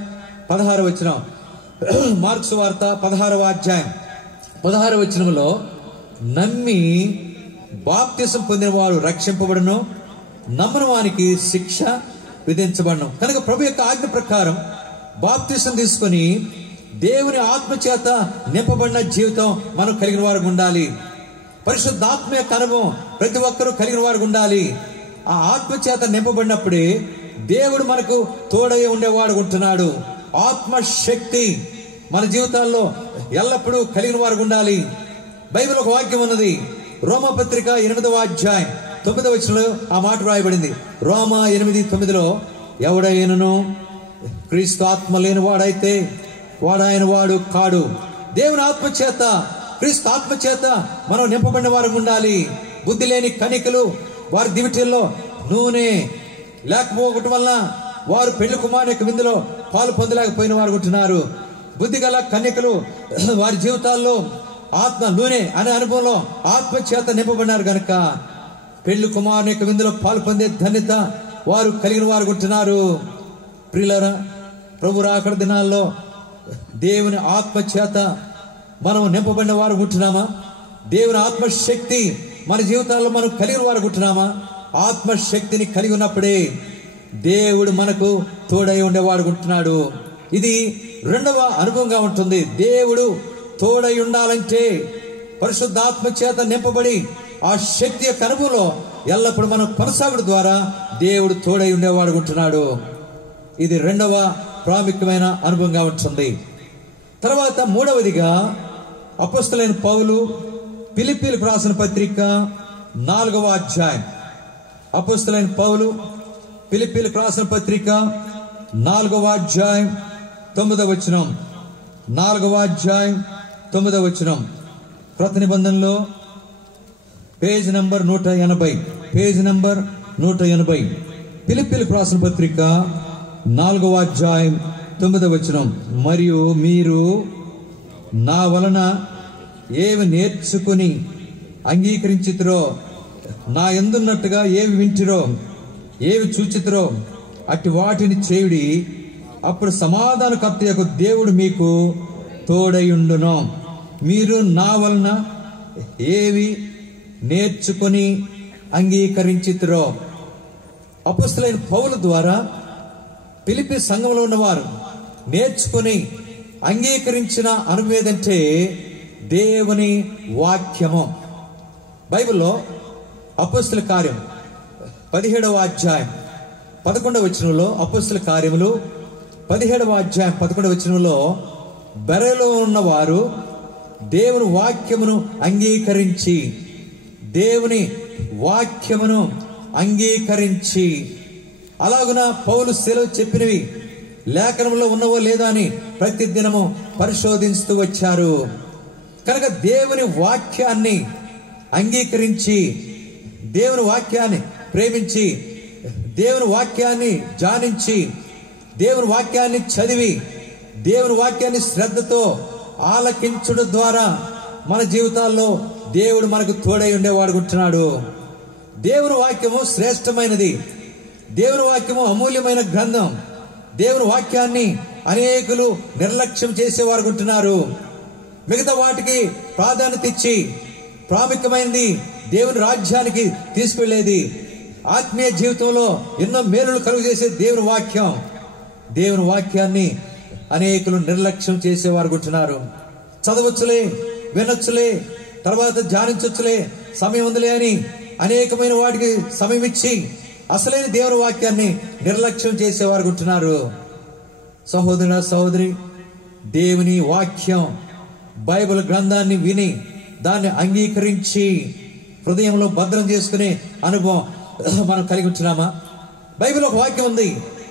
16వ వచనం. మార్క్సు వార్త 16వ అధ్యాయం 16వ వచనంలో, నమ్మి బాప్తిసం పొందిన వాడు రక్షింపబడును, నమ్మని వానికి శిక్ష విధించబడును. కనుక ప్రభు యొక్క ఆజ్ఞ ప్రకారం బాప్తిసం తీసుకొని దేవుని ఆత్మ చేత నింపబడిన జీవితం మనం కలిగిన వారు ఉండాలి. పరిశుద్ధాత్మ యొక్క అనుభవం ప్రతి ఒక్కరూ కలిగిన వారు ఉండాలి. ఆ ఆత్మ చేత నింపబడినప్పుడే దేవుడు మనకు తోడై ఉండేవాడు ఉంటున్నాడు. ఆత్మశక్తి మన జీవితాల్లో ఎల్లప్పుడూ కలిగిన వారు ఉండాలి. బైబిల్ ఒక వాక్యం ఉన్నది, రోమపత్రిక 8వ అధ్యాయం 9వ వచనంలో ఆ మాట రాయబడింది. రోమ 8:9లో, ఎవడైనను క్రీస్తు ఆత్మ లేని వాడైతే వాడాయన వాడు కాడు. దేవుని ఆత్మ చేత, క్రీస్తు ఆత్మ చేత మనం నింపబడిన వారు ఉండాలి. బుద్ధి లేని కనికలు వారి దివిటీల్లో నూనె లేకపోవటం వల్ల వారు పెళ్లి కుమారుని యొక్క విందులో పాలు పొందలేకపోయిన వారు ఉంటున్నారు. బుద్ధి గల కన్యకలు వారి జీవితాల్లో ఆత్మ నూనె అనే అనుభవంలో ఆత్మ చేత నింపబడినారు గనక పెళ్లి కుమారుని యొక్క విందులో పాలు పొందే ధన్యత వారు కలిగిన వారు ఉంటున్నారు. ప్రియులారా, ప్రభు రాకడ దినాల్లో దేవుని ఆత్మ చేత మనం నింపబడిన వారు ఉంటున్నామా? దేవుని ఆత్మశక్తి మన జీవితాల్లో మనం కలిగిన వారు ఉంటున్నామా? ఆత్మశక్తిని కలిగి ఉన్నప్పుడే దేవుడు మనకు తోడై ఉండేవాడు ఉంటున్నాడు. ఇది రెండవ అనుభవంగా ఉంటుంది. దేవుడు తోడై ఉండాలంటే పరిశుద్ధాత్మ చేత నింపబడి ఆ శక్తి యొక్క అనుభవంలో ఎల్లప్పుడూ మనం కొనసాగడం ద్వారా దేవుడు తోడై ఉండేవాడు ఉంటున్నాడు. ఇది రెండవ ప్రాముఖ్యమైన అనుభవంగా ఉంటుంది. తర్వాత మూడవదిగా, అపోస్తలుడైన పౌలు ఫిలిప్పీయులకు రాసిన పత్రిక 4వ అధ్యాయం. అపోస్తలుడైన పౌలు ఫిలిప్పీయులకు రాసిన పత్రిక 4వ అధ్యాయం 9వ వచనం. 4వ అధ్యాయం 9వ వచనం. క్రొత్త నిబంధనలో పేజ్ నంబర్ 180, పేజ్ నంబర్ 180. ఫిలిప్పీయులకు రాసిన పత్రిక 4వ అధ్యాయం 9వ వచనం. మరియు మీరు నా వలన ఏమి నేర్చుకుని అంగీకరించితిరో, నా యందున్నట్టుగా ఏవి వింటిరో, ఏవి చూచితిరో అట్టి వాటిని చేయుడి. అప్పుడు సమాధానకర్త యొక్క దేవుడు మీకు తోడయుండును. మీరు నా వలన ఏవి నేర్చుకుని అంగీకరించితిరో. అపోస్తలుడైన పౌలు ద్వారా ఫిలిప్పీ సంఘంలో ఉన్నవారు నేర్చుకుని అంగీకరించిన అనుభవం ఏదంటే దేవుని వాక్యము. బైబిల్లో అపోస్తుల కార్యం 17వ అధ్యాయం 11వ వచనంలో, అపోస్తుల కార్యములు 17వ అధ్యాయం 11వ వచనంలో, బెరలో ఉన్నవారు దేవుని వాక్యమును అంగీకరించి, దేవుని వాక్యమును అంగీకరించి, అలాగున పౌలు సెలవు చెప్పినవి లేఖనంలో ఉన్నవో లేదా అని ప్రతి దినము పరిశోధిస్తూ వచ్చారు. కనుక దేవుని వాక్యాన్ని అంగీకరించి, దేవుని వాక్యాన్ని ప్రేమించి, దేవుని వాక్యాన్ని ధ్యానించి, దేవుని వాక్యాన్ని చదివి, దేవుని వాక్యాన్ని శ్రద్ధతో ఆలకించడం ద్వారా మన జీవితాల్లో దేవుడు మనకు తోడై ఉండేవాడుకుంటున్నాడు. దేవుని వాక్యము శ్రేష్టమైనది. దేవుని వాక్యము అమూల్యమైన గ్రంథం. దేవుని వాక్యాన్ని అనేకులు నిర్లక్ష్యం చేసేవారు ఉంటున్నారు. మిగతా వాటికి ప్రాధాన్యత ఇచ్చి ప్రాముఖ్యమైనది దేవుని రాజ్యానికి తీసుకెళ్లేది, ఆత్మీయ జీవితంలో ఎన్నో మేలులు కలుగు చేసే దేవుని వాక్యం. దేవుని వాక్యాన్ని అనేకులు నిర్లక్ష్యం చేసేవారు ఉంటున్నారు. చదవచ్చులే, వినొచ్చులే, తర్వాత ధ్యానించొచ్చులే, సమయం ఉందిలే అని అనేకమైన వాటికి సమయం ఇచ్చి అసలైన దేవుని వాక్యాన్ని నిర్లక్ష్యం చేసేవారు ఉంటున్నారు. సహోదరుల సహోదరి, దేవుని వాక్యం బైబిల్ గ్రంథాన్ని విని దాన్ని అంగీకరించి హృదయంలో భద్రం చేసుకునే అనుభవం మనం కలిగి ఉంటున్నామా? బైబిల్ ఒక వాక్యం ఉంది.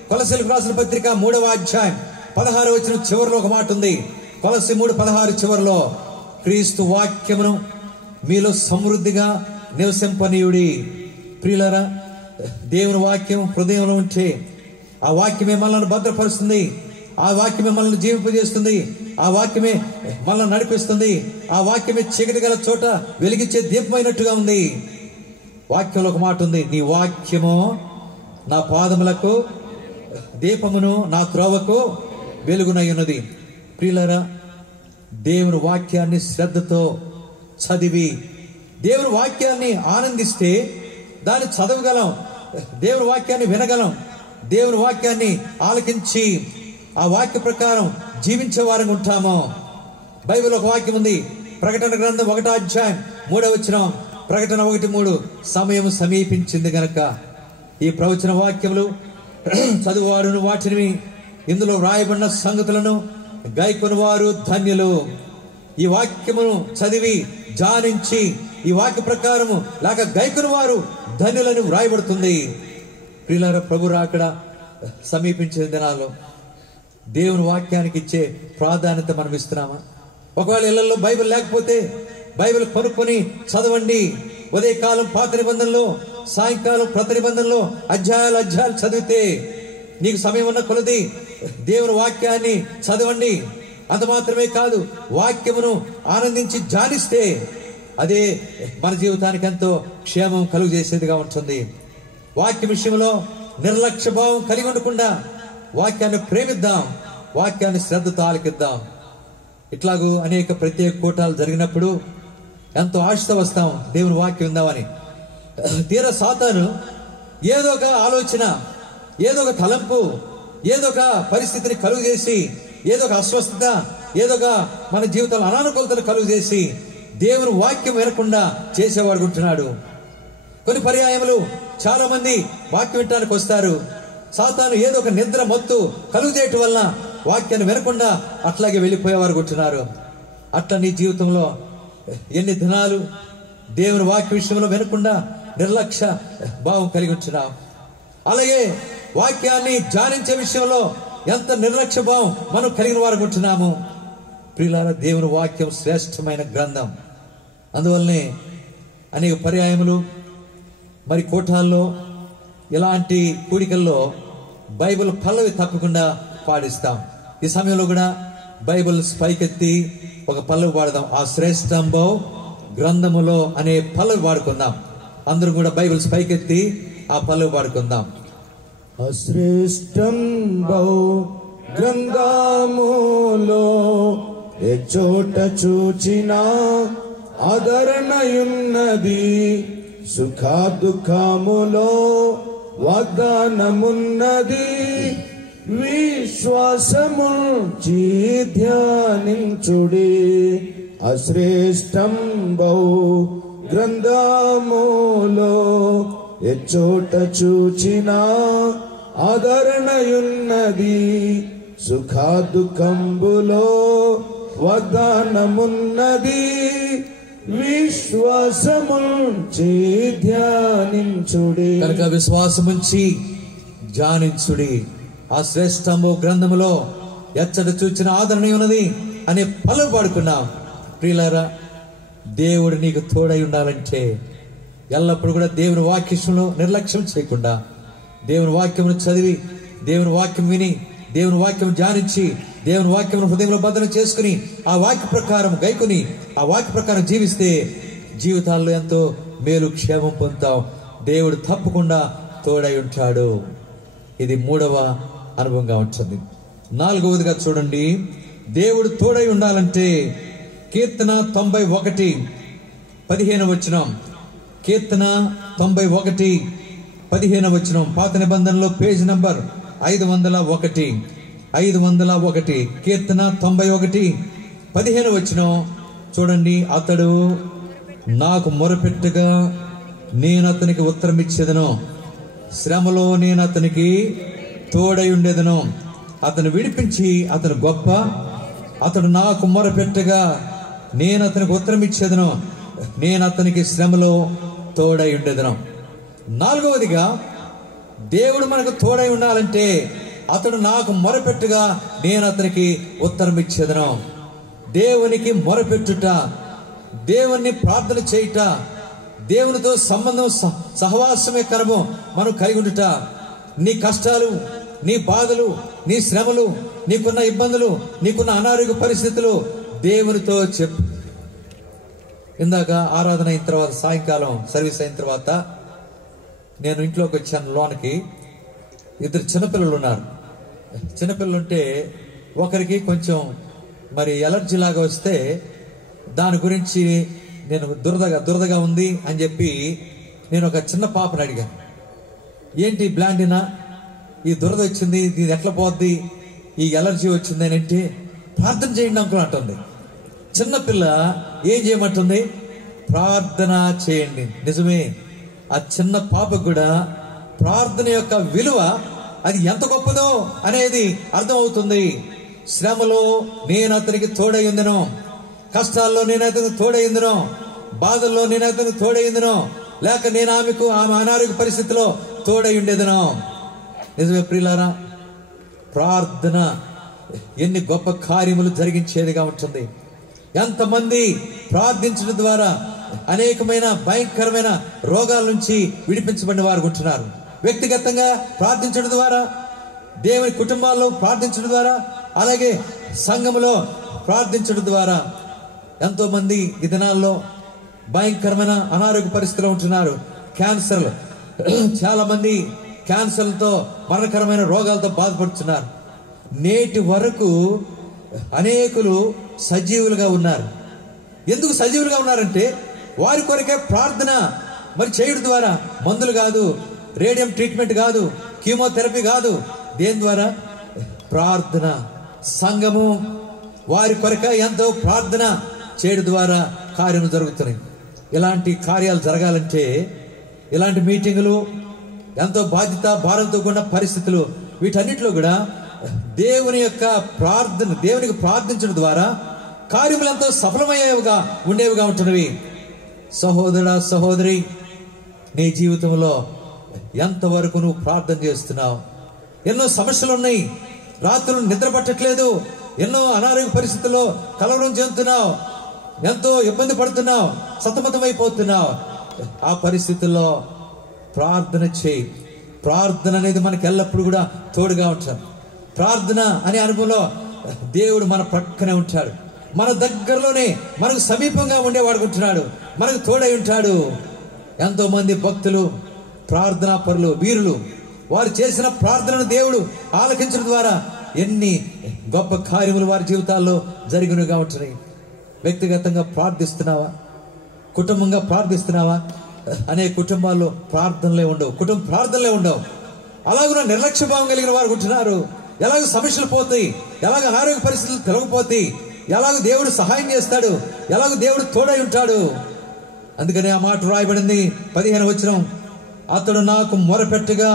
కొలసీలకు రాసిన పత్రిక 3వ అధ్యాయం 16వ వచనం చివరిలో ఒక మాట ఉంది. కొలసీ 3:16 చివరిలో, క్రీస్తు వాక్యమును మీలో సమృద్ధిగా నివసింపనీయుడి. ప్రియులారా, దేవుని వాక్యం హృదయంలో ఉంటే ఆ వాక్యమే మనల్ని భద్రపరుస్తుంది, ఆ వాక్యమే మనల్ని జీవింపజేస్తుంది, ఆ వాక్యమే మనల్ని నడిపిస్తుంది, ఆ వాక్యమే చీకటి గల చోట వెలిగించే దీపమైనట్టుగా ఉంది. వాక్యంలో ఒక మాట ఉంది, నీ వాక్యము నా పాదములకు దీపమును, నా త్రోవకు వెలుగునై ఉన్నది. ప్రియులారా, దేవుని వాక్యాన్ని శ్రద్ధతో చదివి దేవుని వాక్యాన్ని ఆనందిస్తే దాన్ని చదవగలం, దేవుని వాక్యాన్ని వినగలం, దేవుని వాక్యాన్ని ఆలకించి ఆ వాక్య ప్రకారం జీవించే వారంగా ఉంటాము. బైబిల్ ఒక వాక్యం ఉంది. ప్రకటన గ్రంథం 1వ అధ్యాయం 3వ వచనం, ప్రకటన 1:3, సమయం సమీపించింది గనక ఈ ప్రవచన వాక్యములు చదువువారును వాటిని ఇందులో వ్రాయబడిన సంగతులను గైకొని వారు ధన్యులు. ఈ వాక్యమును చదివి ధ్యానించి ఈ వాక్య ప్రకారము లేక గైకొని వారు ధన్యులని వ్రాయబడుతుంది. ప్రియులారా, ప్రభు రాకడ సమీపించే దినాల్లో దేవుని వాక్యానికి ఇచ్చే ప్రాధాన్యత మనం ఇస్తున్నామా? ఒకవేళ ఇళ్లలో బైబిల్ లేకపోతే బైబిల్ కొనుక్కొని చదవండి. ఉదయకాలం పాత నిబంధనలో, సాయంకాలం ప్రత నిబంధనలో అధ్యాయాలు చదివితే నీకు సమయం ఉన్న కొలది దేవుని వాక్యాన్ని చదవండి. అంత మాత్రమే కాదు, వాక్యమును ఆనందించి ధ్యానిస్తే అదే మన జీవితానికి ఎంతో క్షేమం కలుగు చేసేదిగా ఉంటుంది. వాక్య విషయంలో నిర్లక్ష్య భావం కలిగి ఉండకుండా వాక్యాన్ని ప్రేమిద్దాం, వాక్యాన్ని శ్రద్ధతో ఆలకిద్దాం. ఇట్లాగూ అనేక ప్రత్యేక కూటాలు జరిగినప్పుడు ఎంతో ఆశతో వస్తాం దేవుని వాక్యం ఉందామని. తీరా సాతాను ఏదో ఒక ఆలోచన, ఏదో ఒక తలంపు, ఏదో ఒక పరిస్థితిని కలుగు చేసి, ఏదో ఒక అస్వస్థత, ఏదో ఒక మన జీవితంలో అనానుకూలతను కలుగు చేసి దేవుని వాక్యం వినకుండా చేసేవాడు ఉంటున్నాడు. కొన్ని పర్యాయములు చాలా మంది వాక్యం వినడానికి వస్తారు. సాతాను ఏదో ఒక నిద్ర మత్తు కలుగు చేయటం వల్ల వాక్యాన్ని వినకుండా అట్లాగే వెళ్ళిపోయేవారు ఉంటున్నారు. అట్లా నీ జీవితంలో ఎన్ని దినాలు దేవుని వాక్య విషయంలో వినకుండా నిర్లక్ష్య భావం కలిగి ఉంటున్నావు? అలాగే వాక్యాన్ని ధ్యానించే విషయంలో ఎంత నిర్లక్ష్య భావం మనం కలిగిన వారు ఉంటున్నాము. ప్రియులారా, దేవుని వాక్యం శ్రేష్టమైన గ్రంథం. అందువల్లనే అనేక పర్యాయములు మరి కూటాల్లో ఇలాంటి కూడికల్లో బైబిల్ పల్లవి తప్పకుండా పాడిస్తాం. ఈ సమయంలో కూడా బైబిల్ పైకెత్తి ఒక పల్లవి పాడదాం. ఆ శ్రేష్టంబో గ్రంథములో అనే పల్లవి పాడుకుందాం. అందరూ కూడా బైబిల్స్ పైకెత్తి ఆ పల్లవి పాడుకుందాం. అశ్రేష్టంబో గ్రంథములో ఏ చోట చూచినా ఆదరణయున్నది, సుఖ దుఃఖములో వాగ్దానమున్నది, విశ్వాసముంచి ధ్యానించుడి అశ్రేష్టం బహు గ్రంథములో ఎచ్చోట చూచినా ఆదరణయున్నది సుఖ దుఃఖంబులో వాగ్దానమున్నది విశ్వాసముంచి ధ్యానించుడి. కనుక విశ్వాసముంచి ధ్యానించుడి. ఆ శ్రేష్టము గ్రంథములో ఎచ్చట చూచిన ఆదరణ ఉన్నది అనే పలువు పాడుకున్నాం. ప్రియులారా, దేవుడు నీకు తోడై ఉండాలంటే ఎల్లప్పుడూ కూడా దేవుని వాక్యంలో నిర్లక్ష్యం చేయకుండా దేవుని వాక్యమును చదివి, దేవుని వాక్యం విని, దేవుని వాక్యం ధ్యానించి, దేవుని వాక్యమును హృదయంలో భద్రం చేసుకుని ఆ వాక్య ప్రకారం గైకొని ఆ వాక్య ప్రకారం జీవిస్తే జీవితాల్లో ఎంతో మేలు క్షేమం పొందుతాం. దేవుడు తప్పకుండా తోడై ఉంటాడు. ఇది 3వ అనుభవంగా ఉంటుంది. 4వదిగా చూడండి, దేవుడు తోడై ఉండాలంటే కీర్తన 91:15 వచనం. కీర్తన 91:15 పాత నిబంధనలో పేజ్ నంబర్ 501 కీర్తన 91:15 చూడండి. అతడు నాకు మొరపెట్టగా నేను అతనికి ఉత్తరం ఇచ్చేదను, శ్రమలో నేను అతనికి తోడై ఉండేదను, అతను విడిపించి అతను గొప్ప. అతడు నాకు మొరపెట్టగా నేను అతనికి ఉత్తరం ఇచ్చేదను, నేను అతనికి శ్రమలో తోడై ఉండేదను. 4వదిగా దేవుడు మనకు తోడై ఉండాలంటే అతడు నాకు మొరపెట్టుగా నేను అతనికి ఉత్తరం ఇచ్చేదను. దేవునికి మొరపెట్టుట, దేవుణ్ణి ప్రార్థన చేయుట, దేవునితో సంబంధం సహవాసమే కనము మనం కలిగి ఉండుట. నీ కష్టాలు, నీ బాధలు, నీ శ్రమలు, నీకున్న ఇబ్బందులు, నీకున్న అనారోగ్య పరిస్థితులు దేవునితో చెప్పు. ఇందాక ఆరాధన అయిన తర్వాత, సాయంకాలం సర్వీస్ అయిన తర్వాత నేను ఇంట్లోకి వచ్చాను. లోనికి 2 చిన్నపిల్లలు ఉన్నారు. చిన్నపిల్లలు ఉంటే ఒకరికి కొంచెం మరి ఎలర్జీ లాగా వస్తే దాని గురించి నేను దురదగా ఉంది అని చెప్పి నేను ఒక చిన్న పాపను అడిగాను, ఏంటి బ్లాండినా, ఈ దురద వచ్చింది, ఇది ఎట్లా పోద్ది, ఈ ఎలర్జీ వచ్చింది అని అంటే, ప్రార్థన చేయండి అంకుల్ అంటుంది. చిన్నపిల్ల ఏం చేయమంటుంది? ప్రార్థన చేయండి. నిజమే, ఆ చిన్న పాపకు కూడా ప్రార్థన యొక్క విలువ అది ఎంత గొప్పదో అనేది అర్థమవుతుంది. శ్రమలో నేను అతనికి తోడై ఉందను, కష్టాల్లో నేను అతనికి తోడై ఉందను, బాధల్లో నేను అతనికి తోడై ఉందను, లేక నేను ఆమె అనారోగ్య పరిస్థితిలో తోడై ఉండేదను. నిజమే ప్రియులారా, ప్రార్థన ఎన్ని గొప్ప కార్యములు జరిగించేదిగా ఉంటుంది. ఎంతమంది ప్రార్థించడం ద్వారా అనేకమైన భయంకరమైన రోగాల నుంచి విడిపించబడిన వారు ఉంటున్నారు. వ్యక్తిగతంగా ప్రార్థించడం ద్వారా, దేవుని కుటుంబాల్లో ప్రార్థించడం ద్వారా, అలాగే సంఘములో ప్రార్థించడం ద్వారా ఎంతో మంది ఈ దినాల్లో భయంకరమైన అనారోగ్య పరిస్థితిలో ఉంటున్నారు. క్యాన్సర్లు, చాలా మంది క్యాన్సర్లతో మరణకరమైన రోగాలతో బాధపడుతున్నారు. నేటి వరకు అనేకులు సజీవులుగా ఉన్నారు. ఎందుకు సజీవులుగా ఉన్నారంటే వారి కొరకే ప్రార్థన మరి చేయడం ద్వారా, మందులు కాదు, రేడియం ట్రీట్మెంట్ కాదు, కీమోథెరపీ కాదు, దేని ద్వారా? ప్రార్థన. సంఘము వారి కొరకే ఎంతో ప్రార్థన చేయడం ద్వారా కార్యములు జరుగుతున్నాయి. ఇలాంటి కార్యాలు జరగాలంటే, ఇలాంటి మీటింగులు, ఎంతో బాధ్యత భారంతో కూడిన పరిస్థితులు, వీటన్నిటిలో కూడా దేవుని యొక్క ప్రార్థన, దేవునికి ప్రార్థించడం ద్వారా కార్యములు ఎంతో సఫలమయ్యేవిగా ఉండేవిగా ఉంటున్నవి. సహోదరుడా, సహోదరి, నీ జీవితంలో ఎంతవరకు నువ్వు ప్రార్థన చేస్తున్నావు? ఎన్నో సమస్యలు ఉన్నాయి, రాత్రులు నిద్ర పట్టట్లేదు, ఎన్నో అనారోగ్య పరిస్థితుల్లో కలవరం చెందుతున్నావు, ఎంతో ఇబ్బంది పడుతున్నావు, సతమతమైపోతున్నావు. ఆ పరిస్థితుల్లో ప్రార్థన చేయి. ప్రార్థన అనేది మనకి ఎల్లప్పుడూ కూడా తోడుగా ఉంటాడు. ప్రార్థన అనే అనుభవంలో దేవుడు మన ప్రక్కనే ఉంటాడు, మన దగ్గరలోనే మనకు సమీపంగా ఉండేవాడు ఉంటున్నాడు, మనకు తోడై ఉంటాడు. ఎంతో మంది భక్తులు, ప్రార్థనా పరులు, వీరులు, వారు చేసిన ప్రార్థనను దేవుడు ఆలకించడం ద్వారా ఎన్ని గొప్ప కార్యములు వారి జీవితాల్లో జరిగినగా ఉంటున్నాయి. వ్యక్తిగతంగా ప్రార్థిస్తున్నావా? కుటుంబంగా ప్రార్థిస్తున్నావా? అనే కుటుంబాల్లో ప్రార్థనలే ఉండవు, కుటుంబ ప్రార్థనలే ఉండవు. అలాగున నిర్లక్ష్య భావం కలిగిన వారు ఉంటున్నారు. ఎలాగో సమస్యలు పోతాయి, ఎలాగ ఆరోగ్య పరిస్థితులు తొలగిపోతాయి, ఎలాగో దేవుడు సహాయం చేస్తాడు, ఎలాగో దేవుడు తోడై ఉంటాడు. అందుకని ఆ మాట రాయబడింది 15వ వచనం, అతడు నాకు మొరపెట్టగా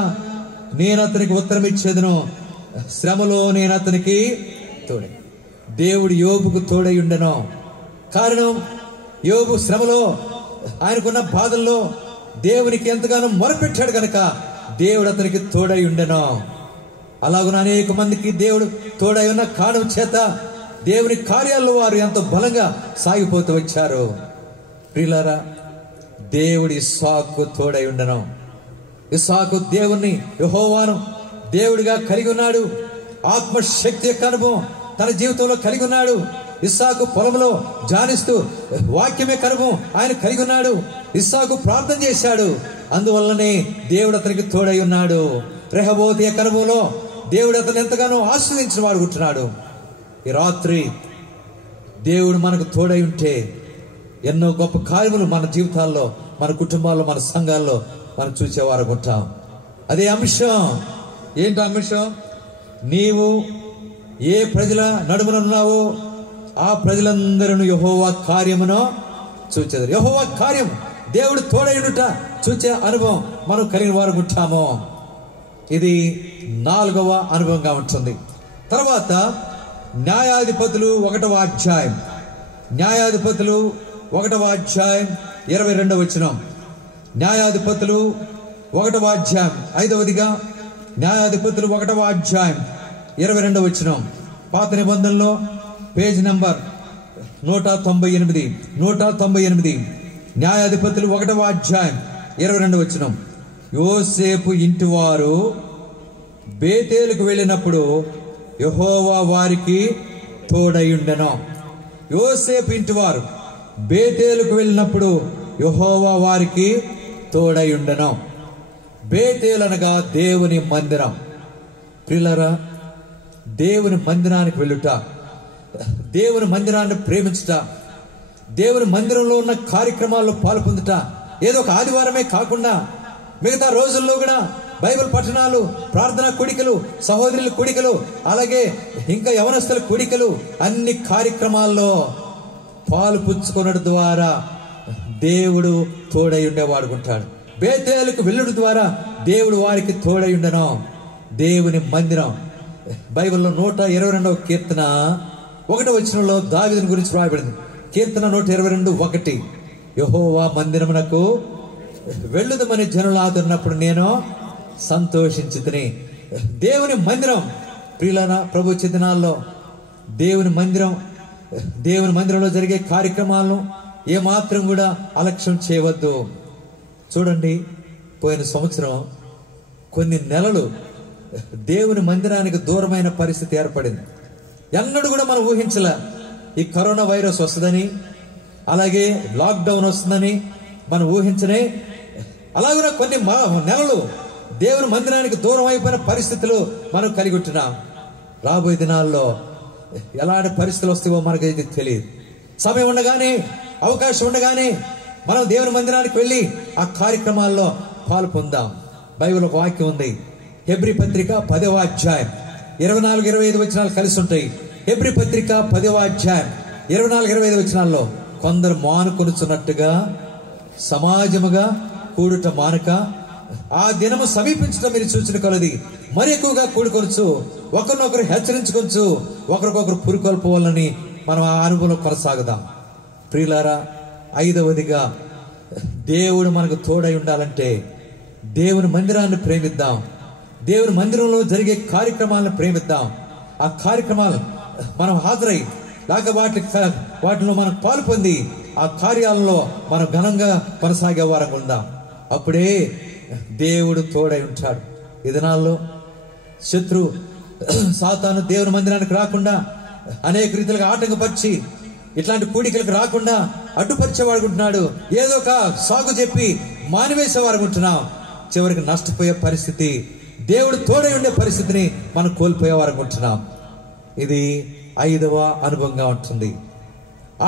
నేను అతనికి ఉత్తరం ఇచ్చేదను, శ్రమలో నేను అతనికి తోడై. దేవుడు యోబుకు తోడై ఉండెను. కారణం, యోబు శ్రమలో, ఆయనకున్న బాధల్లో దేవునికి ఎంతగానో మొరపెట్టాడు కనుక దేవుడు అతనికి తోడై ఉండెను. అలాగున అనేక మందికి దేవుడు తోడై ఉన్న కారణం చేత దేవుని కార్యాల్లో వారు ఎంతో బలంగా సాగిపోతూ వచ్చారు. ప్రియులారా, దేవుడి ఇస్సాకు తోడై ఉండెను. ఇస్సాకు దేవుణ్ణి, యెహోవాను దేవుడిగా కలిగి ఉన్నాడు. ఆత్మశక్తి యొక్క అనుభవం తన జీవితంలో కలిగి ఉన్నాడు. ఇస్సాకు పొలంలో జానిస్తూ వాక్యమే అనుభవం ఆయన కలిగి ఉన్నాడు. ఇస్సాకు ప్రార్థన చేశాడు, అందువల్లనే దేవుడు అతనికి తోడై ఉన్నాడు. రెహబోతు యొక్క అనుభవంలో దేవుడు అతను ఎంతగానో ఆశీర్వదించిన వాడు ఉంటున్నాడు. ఈ రాత్రి దేవుడు మనకు తోడై ఉంటే ఎన్నో గొప్ప కార్యములు మన జీవితాల్లో, మన కుటుంబాల్లో, మన సంఘాల్లో మనం చూసేవారు ఉంటాం. అదే అంశం. ఏంటి అంశం? నీవు ఏ ప్రజల నడుమున ఉన్నావో ఆ ప్రజలందరూ యెహోవా కార్యమును చూచెదరు. యెహోవా కార్యం, దేవుడు తోడైనట చూచే అనుభవం మనం కలిగిన వారు ఉంటాము. ఇది 4వ అనుభవంగా ఉంటుంది. తర్వాత న్యాయాధిపతులు 1వ అధ్యాయం, న్యాయాధిపతులు 1వ అధ్యాయం 22వ వచనం. న్యాయాధిపతులు 1వ అధ్యాయం 5వదిగా న్యాయాధిపతులు 1వ అధ్యాయం 22వ వచనం. పాత నిబంధనలో పేజ్ నంబర్ 198. న్యాయాధిపతులు 1వ అధ్యాయం 22వ వచనం. యోసేపు ఇంటి వారు బేతేలుకు వెళ్ళినప్పుడు యెహోవా వారికి తోడయుండెను. యోసేపు ఇంటి వారు బేతేలుకు వెళ్ళినప్పుడు యెహోవా వారికి తోడయుండెను. బేతేలు అనగా దేవుని మందిరం. ప్రియులారా, దేవుని మందిరానికి వెళ్ళుట, దేవుని మందిరాన్ని ప్రేమించుట, దేవుని మందిరంలో ఉన్న కార్యక్రమాల్లో పాల్పొందుట ఏదో ఒక ఆదివారమే కాకుండా మిగతా రోజుల్లో కూడా బైబిల్ పఠనాలు, ప్రార్థనా కూడికలు, సహోదరుల కూడికలు, అలాగే ఇంకా యవనస్తుల కూడికలు, అన్ని కార్యక్రమాల్లో పాలు పుచ్చుకొనడం ద్వారా దేవుడు తోడై ఉండేవాడుకుంటాడు. బేతేలుకు వెళ్ళడం ద్వారా దేవుడు వారికి తోడై ఉండను. దేవుని మందిరం. బైబిల్లో 122వ కీర్తన 1వ వచనంలో దావీదుని గురించి రాయబడింది. కీర్తన 122:1, యెహోవా మందిరమునకు వెళ్ళుదమని జనులు ఆదరినప్పుడు నేను సంతోషించితిని. దేవుని మందిరం. ప్రియులారా, ప్రభు చిత్తనాల్లో దేవుని మందిరంలో జరిగే కార్యక్రమాలను ఏమాత్రం కూడా అలక్ష్యం చేయవద్దు. చూడండి, పోయిన సంవత్సరం కొన్ని నెలలు దేవుని మందిరానికి దూరమైన పరిస్థితి ఏర్పడింది. ఎన్నడూ కూడా మనం ఊహించలే ఈ కరోనా వైరస్ వస్తుందని, అలాగే లాక్డౌన్ వస్తుందని మనం ఊహించనే. అలాగే కొన్ని నెలలు దేవుని మందిరానికి దూరం అయిపోయిన పరిస్థితులు మనం కలిగి ఉంటున్నాం. రాబోయే దినాల్లో ఎలాంటి పరిస్థితులు వస్తాయో మనకైతే తెలియదు. సమయం ఉండగానే, అవకాశం ఉండగానే మనం దేవుని మందిరానికి వెళ్ళి ఆ కార్యక్రమాల్లో పాలు పొందాం. బైబిల్ ఒక వాక్యం ఉంది, హెబ్రీ పత్రిక 10వ అధ్యాయం 24-25 వచనాలు కలిసి ఉంటాయి. హెబ్రీ పత్రిక 10వ అధ్యాయం 24-25 వచనాల్లో, కొందరు మానుకొనుచున్నట్టుగా సమాజముగా కూడుట మానక ఆ దినము సమీపించడం మీరు చూచిన కొలది మరి ఎక్కువగా కూడుకొనొచ్చు, ఒకరినొకరు హెచ్చరించుకొనొచ్చు, ఒకరికొకరు పురుకొల్పోవాలని మనం ఆ అనుభవంలో కొనసాగుదాం. ప్రియులారా, 5వదిగా దేవుడు మనకు తోడై ఉండాలంటే దేవుని మందిరాన్ని ప్రేమిద్దాం. దేవుని మందిరంలో జరిగే కార్యక్రమాలను ప్రేమిద్దాం. ఆ కార్యక్రమాలు మనం హాజరై లేక వాటిలో మనం పాలు పొంది ఆ కార్యాలలో మనం ఘనంగా కొనసాగే వారంగా ఉందాం. అప్పుడే దేవుడు తోడై ఉంటాడు. ఈ దినాల్లో సాతాను దేవుని మందిరానికి రాకుండా అనేక రీతిలుగా ఆటంకపరిచి ఇట్లాంటి కూడికలకు రాకుండా అడ్డుపరిచేవాడుకుంటున్నాడు. ఏదో ఒక సాగు చెప్పి మానివేసేవారుకుంటున్నాం. చివరికి నష్టపోయే పరిస్థితి, దేవుడు తోడై ఉండే పరిస్థితిని మనం కోల్పోయేవారుకుంటున్నాం. ఇది 5వ అనుభవంగా ఉంటుంది.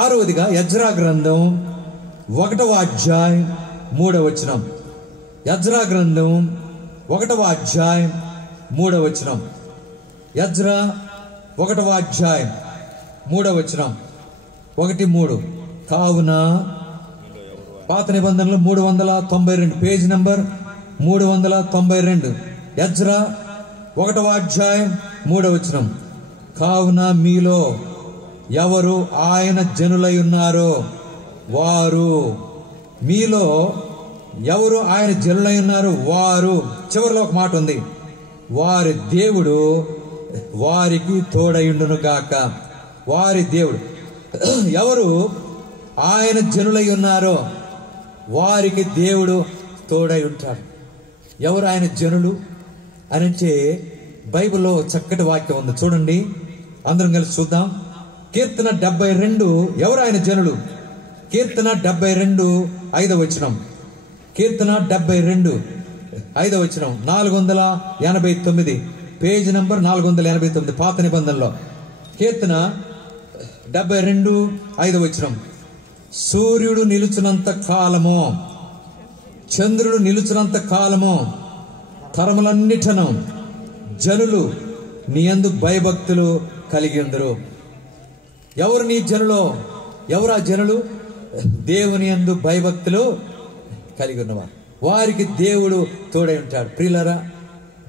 6వదిగా ఎజ్రా గ్రంథం 1వ అధ్యాయం 3వ వచనం. ఎజ్రా గ్రంథం 1వ అధ్యాయం 3వ వచనం. యజ్రా 1వ అధ్యాయం 3వ వచనం 1-3. కావున పాత నిబంధనలు 392, పేజ్ నంబర్ 392. యజ్రా 1వ అధ్యాయం 3వ వచనం. కావున మీలో ఎవరు ఆయన జనులై ఉన్నారో వారు, మీలో ఎవరు ఆయన జనులై ఉన్నారో వారు, చివరిలో ఒక మాట ఉంది, వారి దేవుడు వారికి తోడయుండును గాక. వారి దేవుడు ఎవరు ఆయన జనులై ఉన్నారో వారికి దేవుడు తోడై ఉంటాడు. ఎవరు ఆయన జనులు అని అంటే బైబిల్లో చక్కటి వాక్యం ఉంది, చూడండి, అందరం కలిసి చూద్దాం. కీర్తన 72, ఎవరు ఆయన జనులు? కీర్తన 72 5వ వచనం. కీర్తన 72 5వ వచనం, 489, పేజ్ నంబర్ 489, పాత నిబంధనలో. కీర్తన 72 5వ వచనం. సూర్యుడు నిలుచునంత కాలము, చంద్రుడు నిలుచునంత కాలము, తరములన్నిటను జనులు నీ యందు భయభక్తులు కలిగి ఉందరు. ఎవరు నీ జనులో? ఎవరు ఆ జనులు? దేవుని యందు భయభక్తులు కలిగి ఉన్నవారు, వారికి దేవుడు తోడై ఉంటాడు. ప్రియులారా,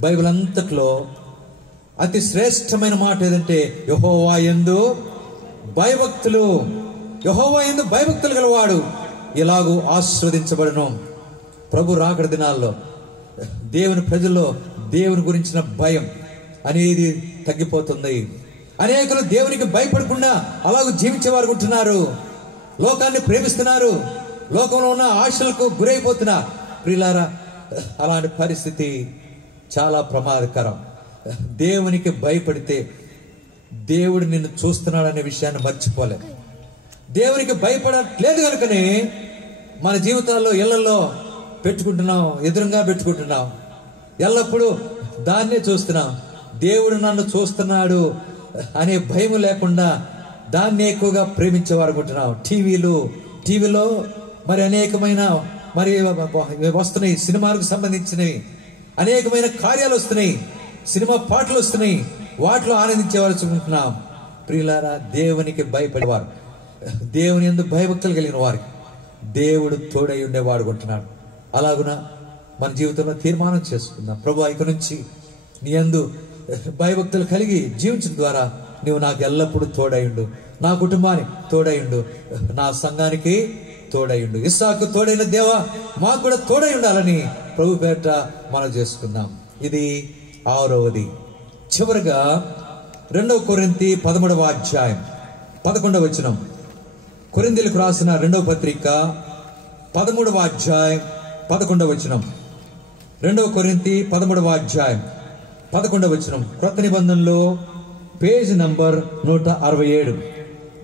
బైబిల్ అంతట్లో అతి శ్రేష్టమైన మాట ఏదంటే యెహోవా యందు భయభక్తులు. యెహోవా యందు భయభక్తులు గలవాడు ఇలాగూ ఆశీర్వదించబడును. ప్రభు రాకడ దినాల్లో దేవుని ప్రజల్లో దేవుని గురించిన భయం అనేది తగ్గిపోతుంది. అనేకులు దేవునికి భయపడకుండా అలాగూ జీవించేవారు ఉంటున్నారు, లోకాన్ని ప్రేమిస్తున్నారు, లోకంలో ఉన్న ఆశలకు గురైపోతున్నారు. ప్రియులారా, అలాంటి పరిస్థితి చాలా ప్రమాదకరం. దేవునికి భయపడితే దేవుడు నిన్ను చూస్తున్నాడనే విషయాన్ని మర్చిపోలేదు. దేవునికి భయపడట్లేదు కనుకనే మన జీవితాల్లో ఇళ్లలో పెట్టుకుంటున్నాం, ఎదురుగా పెట్టుకుంటున్నాం, ఎల్లప్పుడూ దాన్నే చూస్తున్నాం. దేవుడు నన్ను చూస్తున్నాడు అనే భయం లేకుండా దాన్ని ఎక్కువగా ప్రేమించేవారు అనుకుంటున్నాం. టీవీలో మరి అనేకమైన మరి వస్తున్నాయి, సినిమాలకు సంబంధించినవి అనేకమైన కార్యాలు వస్తున్నాయి, సినిమా పాటలు వస్తున్నాయి, వాటిలో ఆనందించేవారు చూసుకుంటున్నాం. ప్రియులారా, దేవునికి భయపడేవారు, దేవుని యందు భయభక్తులు కలిగిన వారికి దేవుడు తోడై ఉండేవాడు కొంటున్నాడు. అలాగున మన జీవితంలో తీర్మానం చేసుకుందాం, ప్రభు ఇక నుంచి నీ యందు భయభక్తులు కలిగి జీవించడం ద్వారా నువ్వు నాకు ఎల్లప్పుడూ తోడైండు, నా కుటుంబానికి తోడైండు, నా సంఘానికి తోడైండు. ఇస్సాకు తోడైన దేవా మాకు కూడా తోడై ఉండాలని ప్రభు పేట మనం చేసుకుందాం. ఇది 6వది. చివరిగా 2 కొరింథీ 13వ అధ్యాయం 11వ వచనం. కొరింథీలకు రాసిన 2వ పత్రిక 13వ అధ్యాయం 11వ వచనం. 2 కొరింథీ 13వ అధ్యాయం 11వ వచనం. క్రొత్త నిబంధనలో పేజ్ నంబర్ 167,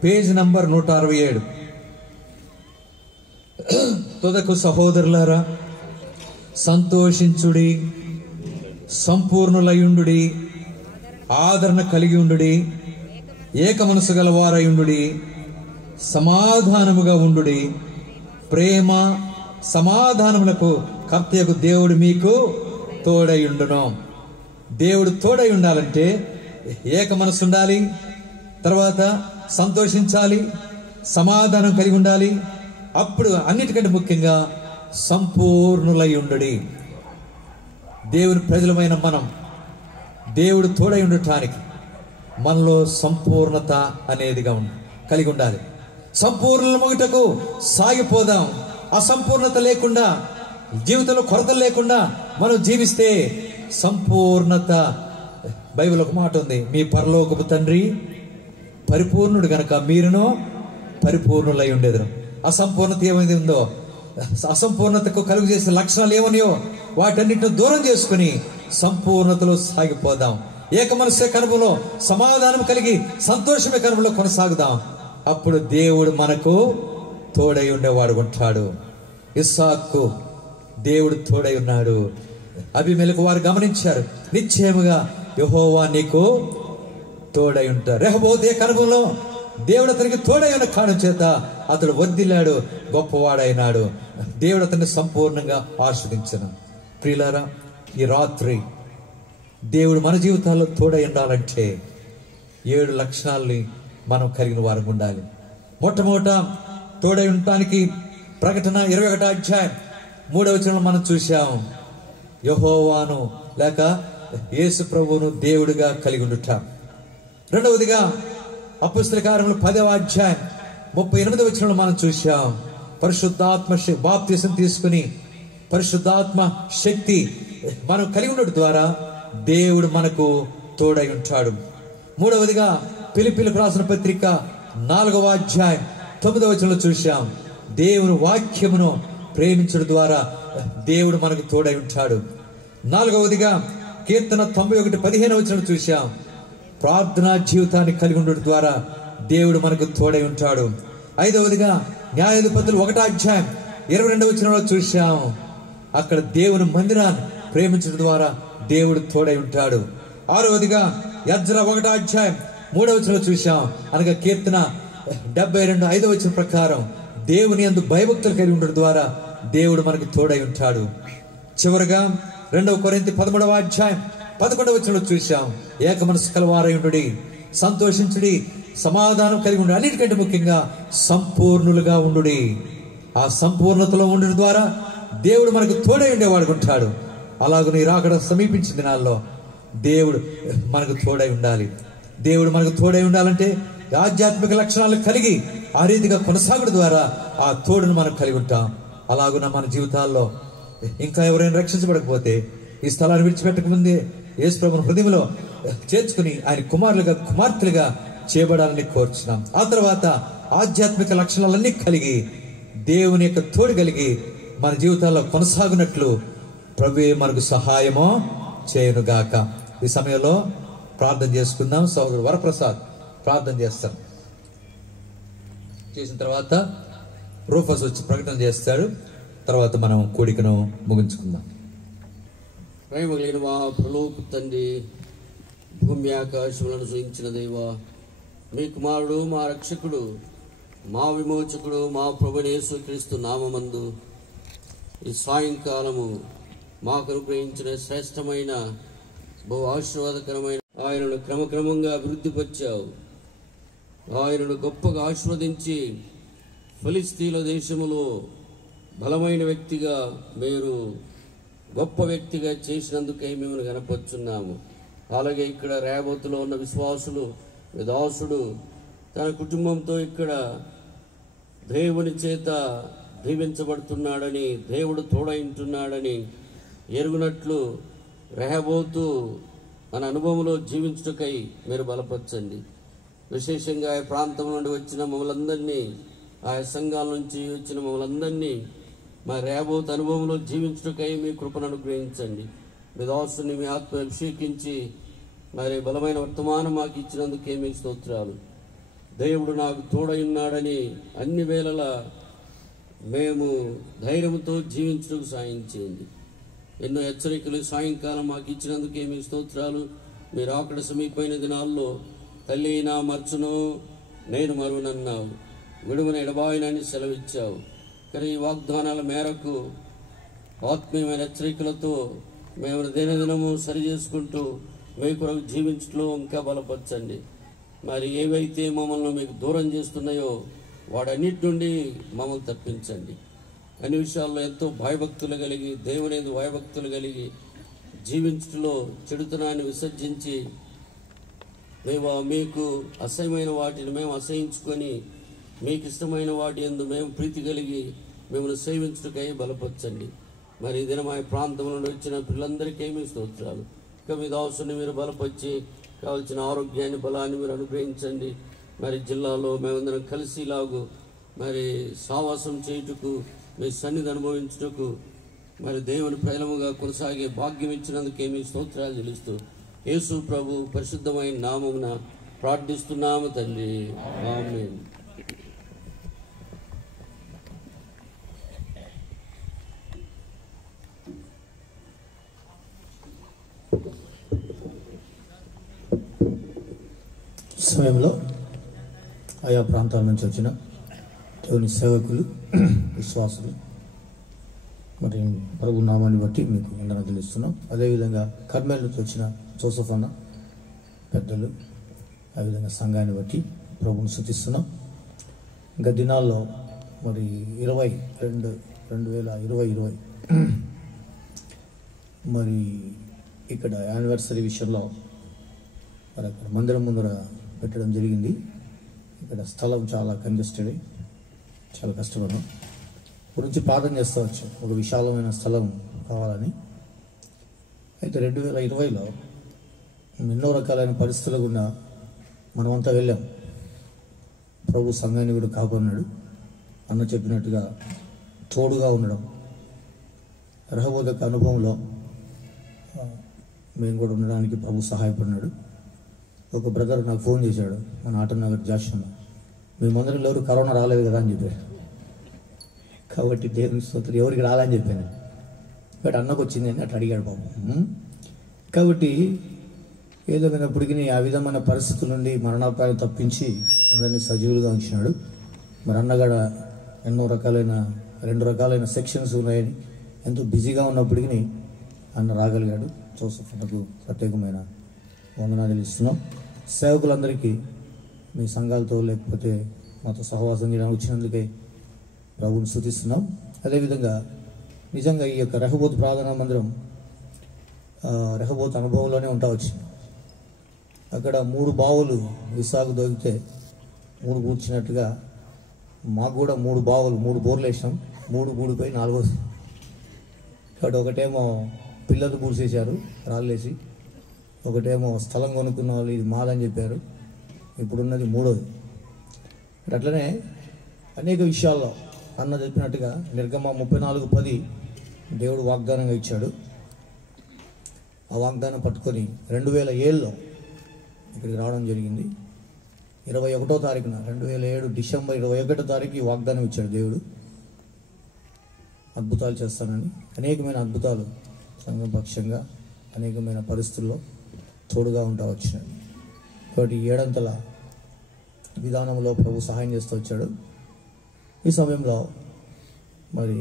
పేజ్ నంబర్ 167. తుదకు సహోదరులారా, సంతోషించుడి, సంపూర్ణులయుండుడి, ఆదరణ కలిగి ఉండుడి, ఏక మనసు గలవారయుండుడి, సమాధానముగా ఉండుడి. ప్రేమ సమాధానములకు కర్తయగు దేవుడు మీకు తోడై ఉండును. దేవుడు తోడై ఉండాలంటే ఏక మనసు ఉండాలి, తర్వాత సంతోషించాలి, సమాధానం కలిగి ఉండాలి. అప్పుడు అన్నిటికంటే ముఖ్యంగా సంపూర్ణులై ఉండుడి. దేవుని ప్రజలమైన మనం దేవుడు తోడై ఉండటానికి మనలో సంపూర్ణత అనేదిగా కలిగి ఉండాలి. సంపూర్ణ మొగటకు సాగిపోదాం. అసంపూర్ణత లేకుండా, జీవితంలో కొరతలు లేకుండా మనం జీవిస్తే సంపూర్ణత. బైబిల్ ఒక మాట ఉంది, మీ పరలోకపు తండ్రి పరిపూర్ణుడు గనక మీరును పరిపూర్ణులై ఉండేదరు. అసంపూర్ణత ఏమైంది ఉందో, అసంపూర్ణతకు కలుగు చేసే లక్షణాలు ఏమనియో వాటన్నిటిని దూరం చేసుకుని సంపూర్ణతలో సాగిపోదాం. ఏక మనస్సే కనుమలో సమాధానం కలిగి సంతోషమే కనుమలో కొనసాగుదాం. అప్పుడు దేవుడు మనకు తోడై ఉండేవాడు ఉంటాడు. ఇస్సాకు దేవుడు తోడై ఉన్నాడు. అబీమెలెకు వారు గమనించారు, నిశ్చయముగా యెహోవా నీకు తోడై ఉంటాడు. రెహోబోతు కనుమలో దేవుడు అతనికి తోడై ఉన్న కారణం చేత అతడు వర్ధిల్లాడు, గొప్పవాడైనాడు. దేవుడు అతన్ని సంపూర్ణంగా ఆస్వాదించను. ప్రియులారా, ఈ రాత్రి దేవుడు మన జీవితాల్లో తోడై ఉండాలంటే 7 లక్షణాలని మనం కలిగిన వారికి ఉండాలి. మొట్టమొదట తోడై ఉండటానికి ప్రకటన 21వ అధ్యాయం 3వ వచనంలో మనం చూశాం, యెహోవాను లేక యేసు ప్రభువును దేవుడిగా కలిగి ఉండుట. రెండవదిగా అపొస్తలుల కార్యములు 10వ అధ్యాయం 38వ వచనంలో మనం చూశాం, పరిశుద్ధాత్మ బాప్తిసం తీసుకుని పరిశుద్ధాత్మ శక్తి మనం కలిగి ఉండడం ద్వారా దేవుడు మనకు తోడై ఉంటాడు. మూడవదిగా ఫిలిప్పీయులకు రాసిన పత్రిక 4వ అధ్యాయం 9వ వచనంలో చూశాం, దేవుని వాక్యమును ప్రేమించడం ద్వారా దేవుడు మనకు తోడై ఉంటాడు. నాలుగవదిగా కీర్తన 91:15వ వచనం చూశాం, ప్రార్థనా జీవితాన్ని కలిగి ఉండడం ద్వారా దేవుడు మనకు తోడై ఉంటాడు. ఐదవదిగా న్యాయాధిపతులు 1వ అధ్యాయం 22వ వచనంలో చూశాం, అక్కడ దేవుని మందిరాన్ని ప్రేమించడం ద్వారా దేవుడు తోడై ఉంటాడు. ఆరవదిగా యెజ్రా 1వ అధ్యాయం 3వ వచనంలో చూశాం, అనగా కీర్తన 72:5వ వచనం ప్రకారం దేవుని యందు భయభక్తులు కలిగి ఉండడం ద్వారా దేవుడు మనకు తోడై ఉంటాడు. చివరగా 2వ కొరింథీ 13వ అధ్యాయం 11వ వచనంలో చూశాం, ఏక మనసు కలవారై ఉండుడి, సంతోషించుడి, సమాధానం కలిగి ఉండి, అన్నిటికంటే ముఖ్యంగా సంపూర్ణులుగా ఉండుడి. ఆ సంపూర్ణతలో ఉండడం ద్వారా దేవుడు మనకు తోడై ఉండేవాడు ఉంటాడు. అలాగనే రాకడ సమీపించిన దినాల్లో దేవుడు మనకు తోడై ఉండాలి. దేవుడు మనకు తోడై ఉండాలంటే ఆధ్యాత్మిక లక్షణాలు కలిగి ఆ రీతిగా కొనసాగడం ద్వారా ఆ తోడును మనం కలిగి ఉంటాం. అలాగున్న మన జీవితాల్లో ఇంకా ఎవరైనా రక్షించబడకపోతే ఈ స్థలాన్ని విడిచిపెట్టక ముందే యేసు ప్రభువును హృదయంలో చేర్చుకుని ఆయన కుమారులుగా కుమార్తెలుగా చేయబడాలని కోరుచున్నాం. ఆ తర్వాత ఆధ్యాత్మిక లక్షణాలన్నీ కలిగి దేవుని యొక్క తోడు కలిగి మన జీవితాల్లో కొనసాగునట్లు ప్రభువే మనకు సహాయమో చేయనుగాక. ఈ సమయంలో ప్రార్థన చేసుకుందాం. సోదరుడు వరప్రసాద్ ప్రార్థన చేస్తాం. చేసిన తర్వాత రూఫస్ వచ్చి ప్రకటన చేస్తాడు. తర్వాత మనం కూడికను ముగించుకుందాం. ప్రేమ కలిగిన మా పరలోక తండ్రి, భూమి ఆకాశములను సృజించిన దేవా, మీ కుమారుడు, మా రక్షకుడు, మా విమోచకుడు, మా ప్రభువైన యేసుక్రీస్తు నామమందు ఈ సాయంకాలము మాకు అనుగ్రహించిన శ్రేష్టమైన బహు ఆశీర్వాదకరమైన ఆయనను క్రమక్రమంగా అభివృద్ధిపరిచావు. ఆయనను గొప్పగా ఆశీర్వదించి ఫిలిస్తీన్ల దేశములో బలమైన వ్యక్తిగా, మీరు గొప్ప వ్యక్తిగా చేసినందుకే మేము కనపరుచున్నాము. అలాగే ఇక్కడ రేవతులో ఉన్న విశ్వాసులు, దాసుడు తన కుటుంబంతో ఇక్కడ దేవుని చేత దీవించబడుతున్నాడని, దేవుడు తోడైంటున్నాడని ఎరుగునట్లు రెహబోతు మన అనుభవంలో జీవించుటకై మీరు బలపరచండి. విశేషంగా ఆ ప్రాంతం నుండి వచ్చిన మమ్మల్ందరినీ, ఆయా సంఘాల నుంచి వచ్చిన మమ్మల్ందరినీ మా రెహబోతు అనుభవంలో జీవించుటకై మీ కృపను అనుగ్రహించండి. మీ దాసుని మీ ఆత్మ అభిషేకించి మరి బలమైన వర్తమానం మాకు ఇచ్చినందుకే మీకు స్తోత్రాలు. దేవుడు నాకు తోడై ఉన్నాడని అన్ని వేళలా మేము ధైర్యంతో జీవించడానికి సాయం చేయండి. ఎన్నో హెచ్చరికలు సాయంకాలం మాకు ఇచ్చినందుకే మీ స్తోత్రాలు. మీరు అక్కడ సమీపమైన దినాల్లో తల్లి నా మర్చును నేను మరువనన్నావు, విడువన ఎడబాయినని సెలవిచ్చావు. కానీ ఈ వాగ్దానాల మేరకు ఆత్మీయమైన హెచ్చరికలతో మేము దినదినము సరి చేసుకుంటూ మీ కొరకు జీవించడంలో ఇంకా బలపరచండి. మరి ఏవైతే మమ్మల్ని మీకు దూరం చేస్తున్నాయో వాడన్నిటి నుండి మమ్మల్ని తప్పించండి. అన్ని విషయాల్లో ఎంతో భయభక్తులు కలిగి, దేవుని భయభక్తులు కలిగి జీవించడంలో చెడుతనాన్ని విసర్జించి, దేవా మీకు అసహ్యమైన వాటిని మేము అసహించుకొని మీకు ఇష్టమైన వాటి యందు మేము ప్రీతి కలిగి మిమ్మల్ని సేవించుటకై బలపరచండి. మరి ఈ దినం ఆ ప్రాంతం నుండి వచ్చిన పిల్లలందరికీ మీ స్తోత్రాలు. ఇక మీ దాసుని మీరు బలపరిచి కావాల్సిన ఆరోగ్యాన్ని, బలాన్ని మీరు అనుగ్రహించండి. మరి జిల్లాలో మేమందరం కలిసిలాగు మరి సావాసం చేయుటకు, మీ సన్నిధి అనుభవించుటకు, మరి దేవుని ప్రేమగా కొనసాగే భాగ్యం ఇచ్చినందుకే మీ స్తోత్రాలు చెల్లిస్తూ యేసు ప్రభు పరిశుద్ధమైన నామమున ప్రార్థిస్తున్నాము తండ్రి, ఆమేన్. సమయంలో ఆయా ప్రాంతాల నుంచి వచ్చిన దేవుని సేవకులు, విశ్వాసులు మరి ప్రభు నామాన్ని బట్టి మీకు వందనాలు తెలుస్తున్నాం. అదేవిధంగా కర్మేల్ నుంచి వచ్చిన జోసఫ్ అన్న, పెద్దలు, ఆ విధంగా సంఘాన్ని బట్టి ప్రభువుని స్తుతిస్తున్నాం. ఇంకా దినాల్లో మరి 2020 మరి ఇక్కడ యానివర్సరీ విషయంలో మరి అక్కడ మందిరం ముందర పెట్టడం జరిగింది. ఇక్కడ స్థలం చాలా కంజెస్టెడ్, చాలా కష్టపడ్డాం. గురించి ప్రార్థన చేస్తూ వచ్చాం, ఒక విశాలమైన స్థలం కావాలని. అయితే 2020లో ఎన్నో రకాలైన పరిస్థితులు గుండా మనమంతా వెళ్ళాం. ప్రభు సంఘాన్ని కూడా కాపాడినాడు. అన్న చెప్పినట్టుగా తోడుగా ఉండడం, రహబోత్ యొక్క అనుభవంలో మేము కూడా ఉండడానికి ప్రభు సహాయపడినాడు. ఒక బ్రదర్ నాకు ఫోన్ చేశాడు, మన ఆటనగర్ జాషన్న, మేమందరం ఎవరు కరోనా రాలేదు కదా అని చెప్పారు. కాబట్టి దేవుని స్తోత్రం, ఎవరికి రాలని చెప్పాను. బట్ అన్నకు వచ్చింది అని అట్లా అడిగాడు బాబు. కాబట్టి ఏదైనప్పటికీ ఆ విధమైన పరిస్థితుల నుండి మరణాపాయం తప్పించి అందరినీ సజీవులుగా ఉంచినాడు. మరి అన్నగడ రెండు రకాలైన సెక్షన్స్ ఉన్నాయని ఎంతో బిజీగా ఉన్నప్పటికీ అన్న రాగలిగాడు. జోసఫ్ అన్నకు ప్రత్యేకమైన వందనాలు ఇస్తున్నాం. సేవకులందరికీ మీ సంఘాలతో లేకపోతే మాతో సహవాసం చేయడానికి వచ్చినందుకే ప్రభువుని స్తుతిస్తున్నాం. అదేవిధంగా నిజంగా ఈ యొక్క రెహబోత్ ప్రార్థనా మందిరం రెహబోత్ అనుభవంలోనే ఉంటా వచ్చింది. అక్కడ 3 బావులు విశాఖ దొరికితే 3 కూర్చున్నట్టుగా మాకు కూడా 3 బావులు 3 బోర్లు వేసాం. 3 కూడిపోయి 4వ. కాబట్టి ఒకటేమో పిల్లలు పూసేశారు రాళ్ళేసి, ఒకటేమో స్థలం కొనుక్కున్న వాళ్ళు ఇది మాదని చెప్పారు, ఇప్పుడున్నది 3వది. అట్లనే అనేక విషయాల్లో అన్న చెప్పినట్టుగా నిర్గమ 34:10 దేవుడు వాగ్దానంగా ఇచ్చాడు. ఆ వాగ్దానం పట్టుకొని 2007లో ఇక్కడికి రావడం జరిగింది. 21వ తారీఖున 2007 డిసెంబర్ 21వ తారీఖు ఈ వాగ్దానం ఇచ్చాడు దేవుడు, అద్భుతాలు చేస్తానని. అనేకమైన అద్భుతాలు సంఘపక్షంగా అనేకమైన పరిస్థితుల్లో తోడుగా ఉంటా వచ్చినాడు. కాబట్టి 7 విధానంలో ప్రభు సహాయం చేస్తూ వచ్చాడు. ఈ సమయంలో మరి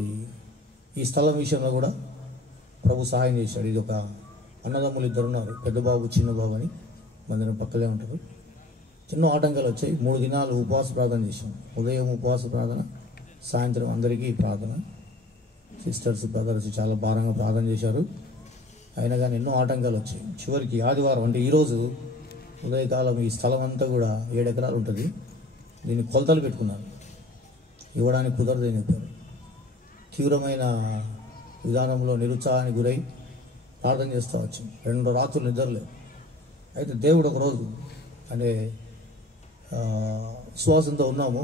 ఈ స్థలం విషయంలో కూడా ప్రభు సహాయం చేశాడు. ఇది ఒక అన్నదమ్ములు 2 ఉన్నారు, పెద్ద బాబు చిన్న బాబు అని, మందిరం పక్కలే ఉంటారు. చిన్న ఆటంకాలు వచ్చాయి. 3 దినాలు ఉపవాస ప్రార్థన చేశాం. ఉదయం ఉపవాస ప్రార్థన, సాయంత్రం అందరికీ ప్రార్థన. సిస్టర్స్ బ్రదర్స్ చాలా భారంగా ప్రార్థన చేశారు. అయినా కానీ ఎన్నో ఆటంకాలు వచ్చాయి. చివరికి ఆదివారం అంటే ఈరోజు ఉదయకాలం ఈ స్థలం అంతా కూడా 7 ఎకరాలు ఉంటుంది, దీన్ని కొలతలు పెట్టుకున్నారు. ఇవ్వడానికి కుదరదని చెప్పారు. తీవ్రమైన విధానంలో నిరుత్సాహానికి గురై ప్రార్థన చేస్తూ వచ్చాం. 2 రాత్రులు నిద్రలేవు. అయితే దేవుడు ఒకరోజు అంటే విశ్వాసంతో ఉన్నాము,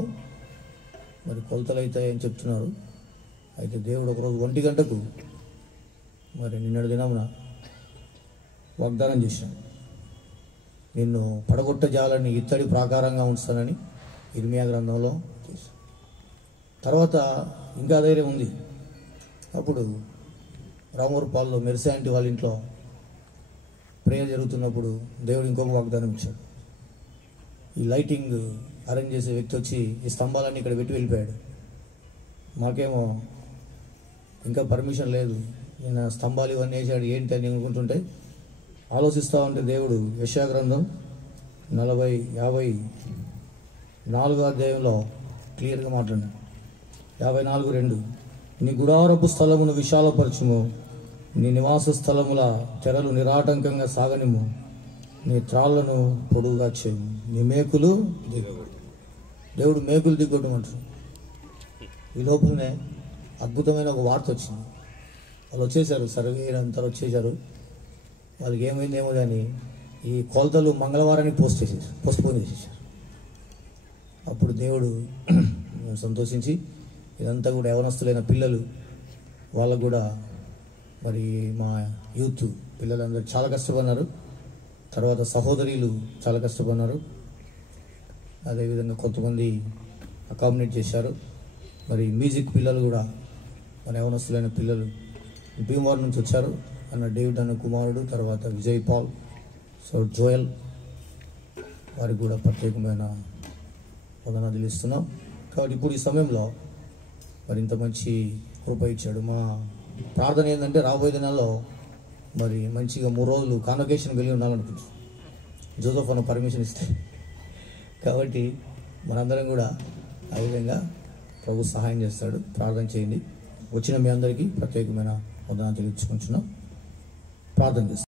మరి కొలతలు అవుతాయని చెప్తున్నారు. అయితే దేవుడు ఒకరోజు 1 గంటకు మరి నిన్నటి దినమున వాగ్దానం చేశాను, నిన్ను పడగొట్ట జాలని ఇత్తడి ప్రాకారంగా ఉంచుతానని ఇర్మియా గ్రంథంలో చేశాను. తర్వాత ఇంకా ధైర్యం ఉంది. అప్పుడు రామూరుపాల్లో మెర్సీ ఆంటీ వాళ్ళ ఇంట్లో ప్రేయర్ జరుగుతున్నప్పుడు దేవుడు ఇంకొక వాగ్దానం ఇచ్చాడు. ఈ లైటింగ్ అరేంజ్ చేసే వ్యక్తి వచ్చి ఈ స్తంభాలన్నీ ఇక్కడ పెట్టి వెళ్ళిపోయాడు. మాకేమో ఇంకా పర్మిషన్ లేదు, ఈయన స్తంభాలు ఇవన్నీ వేసాడు ఏంటి అని అనుకుంటుంటే ఆలోచిస్తూ ఉంటే దేవుడు యెషయా గ్రంథం 54 అధ్యాయంలో క్లియర్గా మాట్లాడాడు. 54:2 నీ గుడారపు స్థలమును విశాలపరచుము, నీ నివాస స్థలముల తెరలు నిరాటంకంగా సాగనిము, నీ త్రాళ్లను పొడుగుగా చేయము, నీ మేకులు దిగొట్టు. దేవుడు మేకులు దిగొట్టమంటారు. ఈ లోపలనే అద్భుతమైన ఒక వార్త వచ్చింది. వాళ్ళు వచ్చేసారు, సర్వే అంతా వచ్చేసారు. వాళ్ళకి ఏమైందేమో కానీ ఈ కొలతలు మంగళవారానికి పోస్ట్పోన్ చేసేసారు. అప్పుడు దేవుడు సంతోషించి ఇదంతా కూడా యవనస్తులైన పిల్లలు వాళ్ళకు కూడా మరి మా యూత్ పిల్లలందరూ చాలా కష్టపడినారు. తర్వాత సహోదరులు చాలా కష్టపడినారు. అదేవిధంగా కొంతమంది అకామిడేట్ చేశారు. మరి మ్యూజిక్ పిల్లలు కూడా మన యవనస్తులైన పిల్లలు భీమవరం నుంచి వచ్చారు. అన్న డేవిడ్ అన్న కుమారుడు, తర్వాత విజయ్ పాల్, సో జోయల్, వారికి కూడా ప్రత్యేకమైన వందనాలు ఇస్తున్నాం. కాబట్టి ఇప్పుడు ఈ సమయంలో మరి ఇంత మంచి కృప ఇచ్చాడు. మా ప్రార్థన ఏంటంటే రాబోయే దినాల్లో మరి మంచిగా 3 రోజులు కాన్వకేషన్ వెళ్ళి ఉండాలనుకుంటున్నాం. జోసెఫ్ అన్న పర్మిషన్ ఇస్తే. కాబట్టి మనందరం కూడా ఆ విధంగా ప్రభు సహాయం చేస్తాడు. ప్రార్థన చేయండి. వచ్చిన మీ అందరికీ ప్రత్యేకమైన వందనాలు తెలియజేసుకుంటున్నాం. ప్రార్థన చేస్తాం.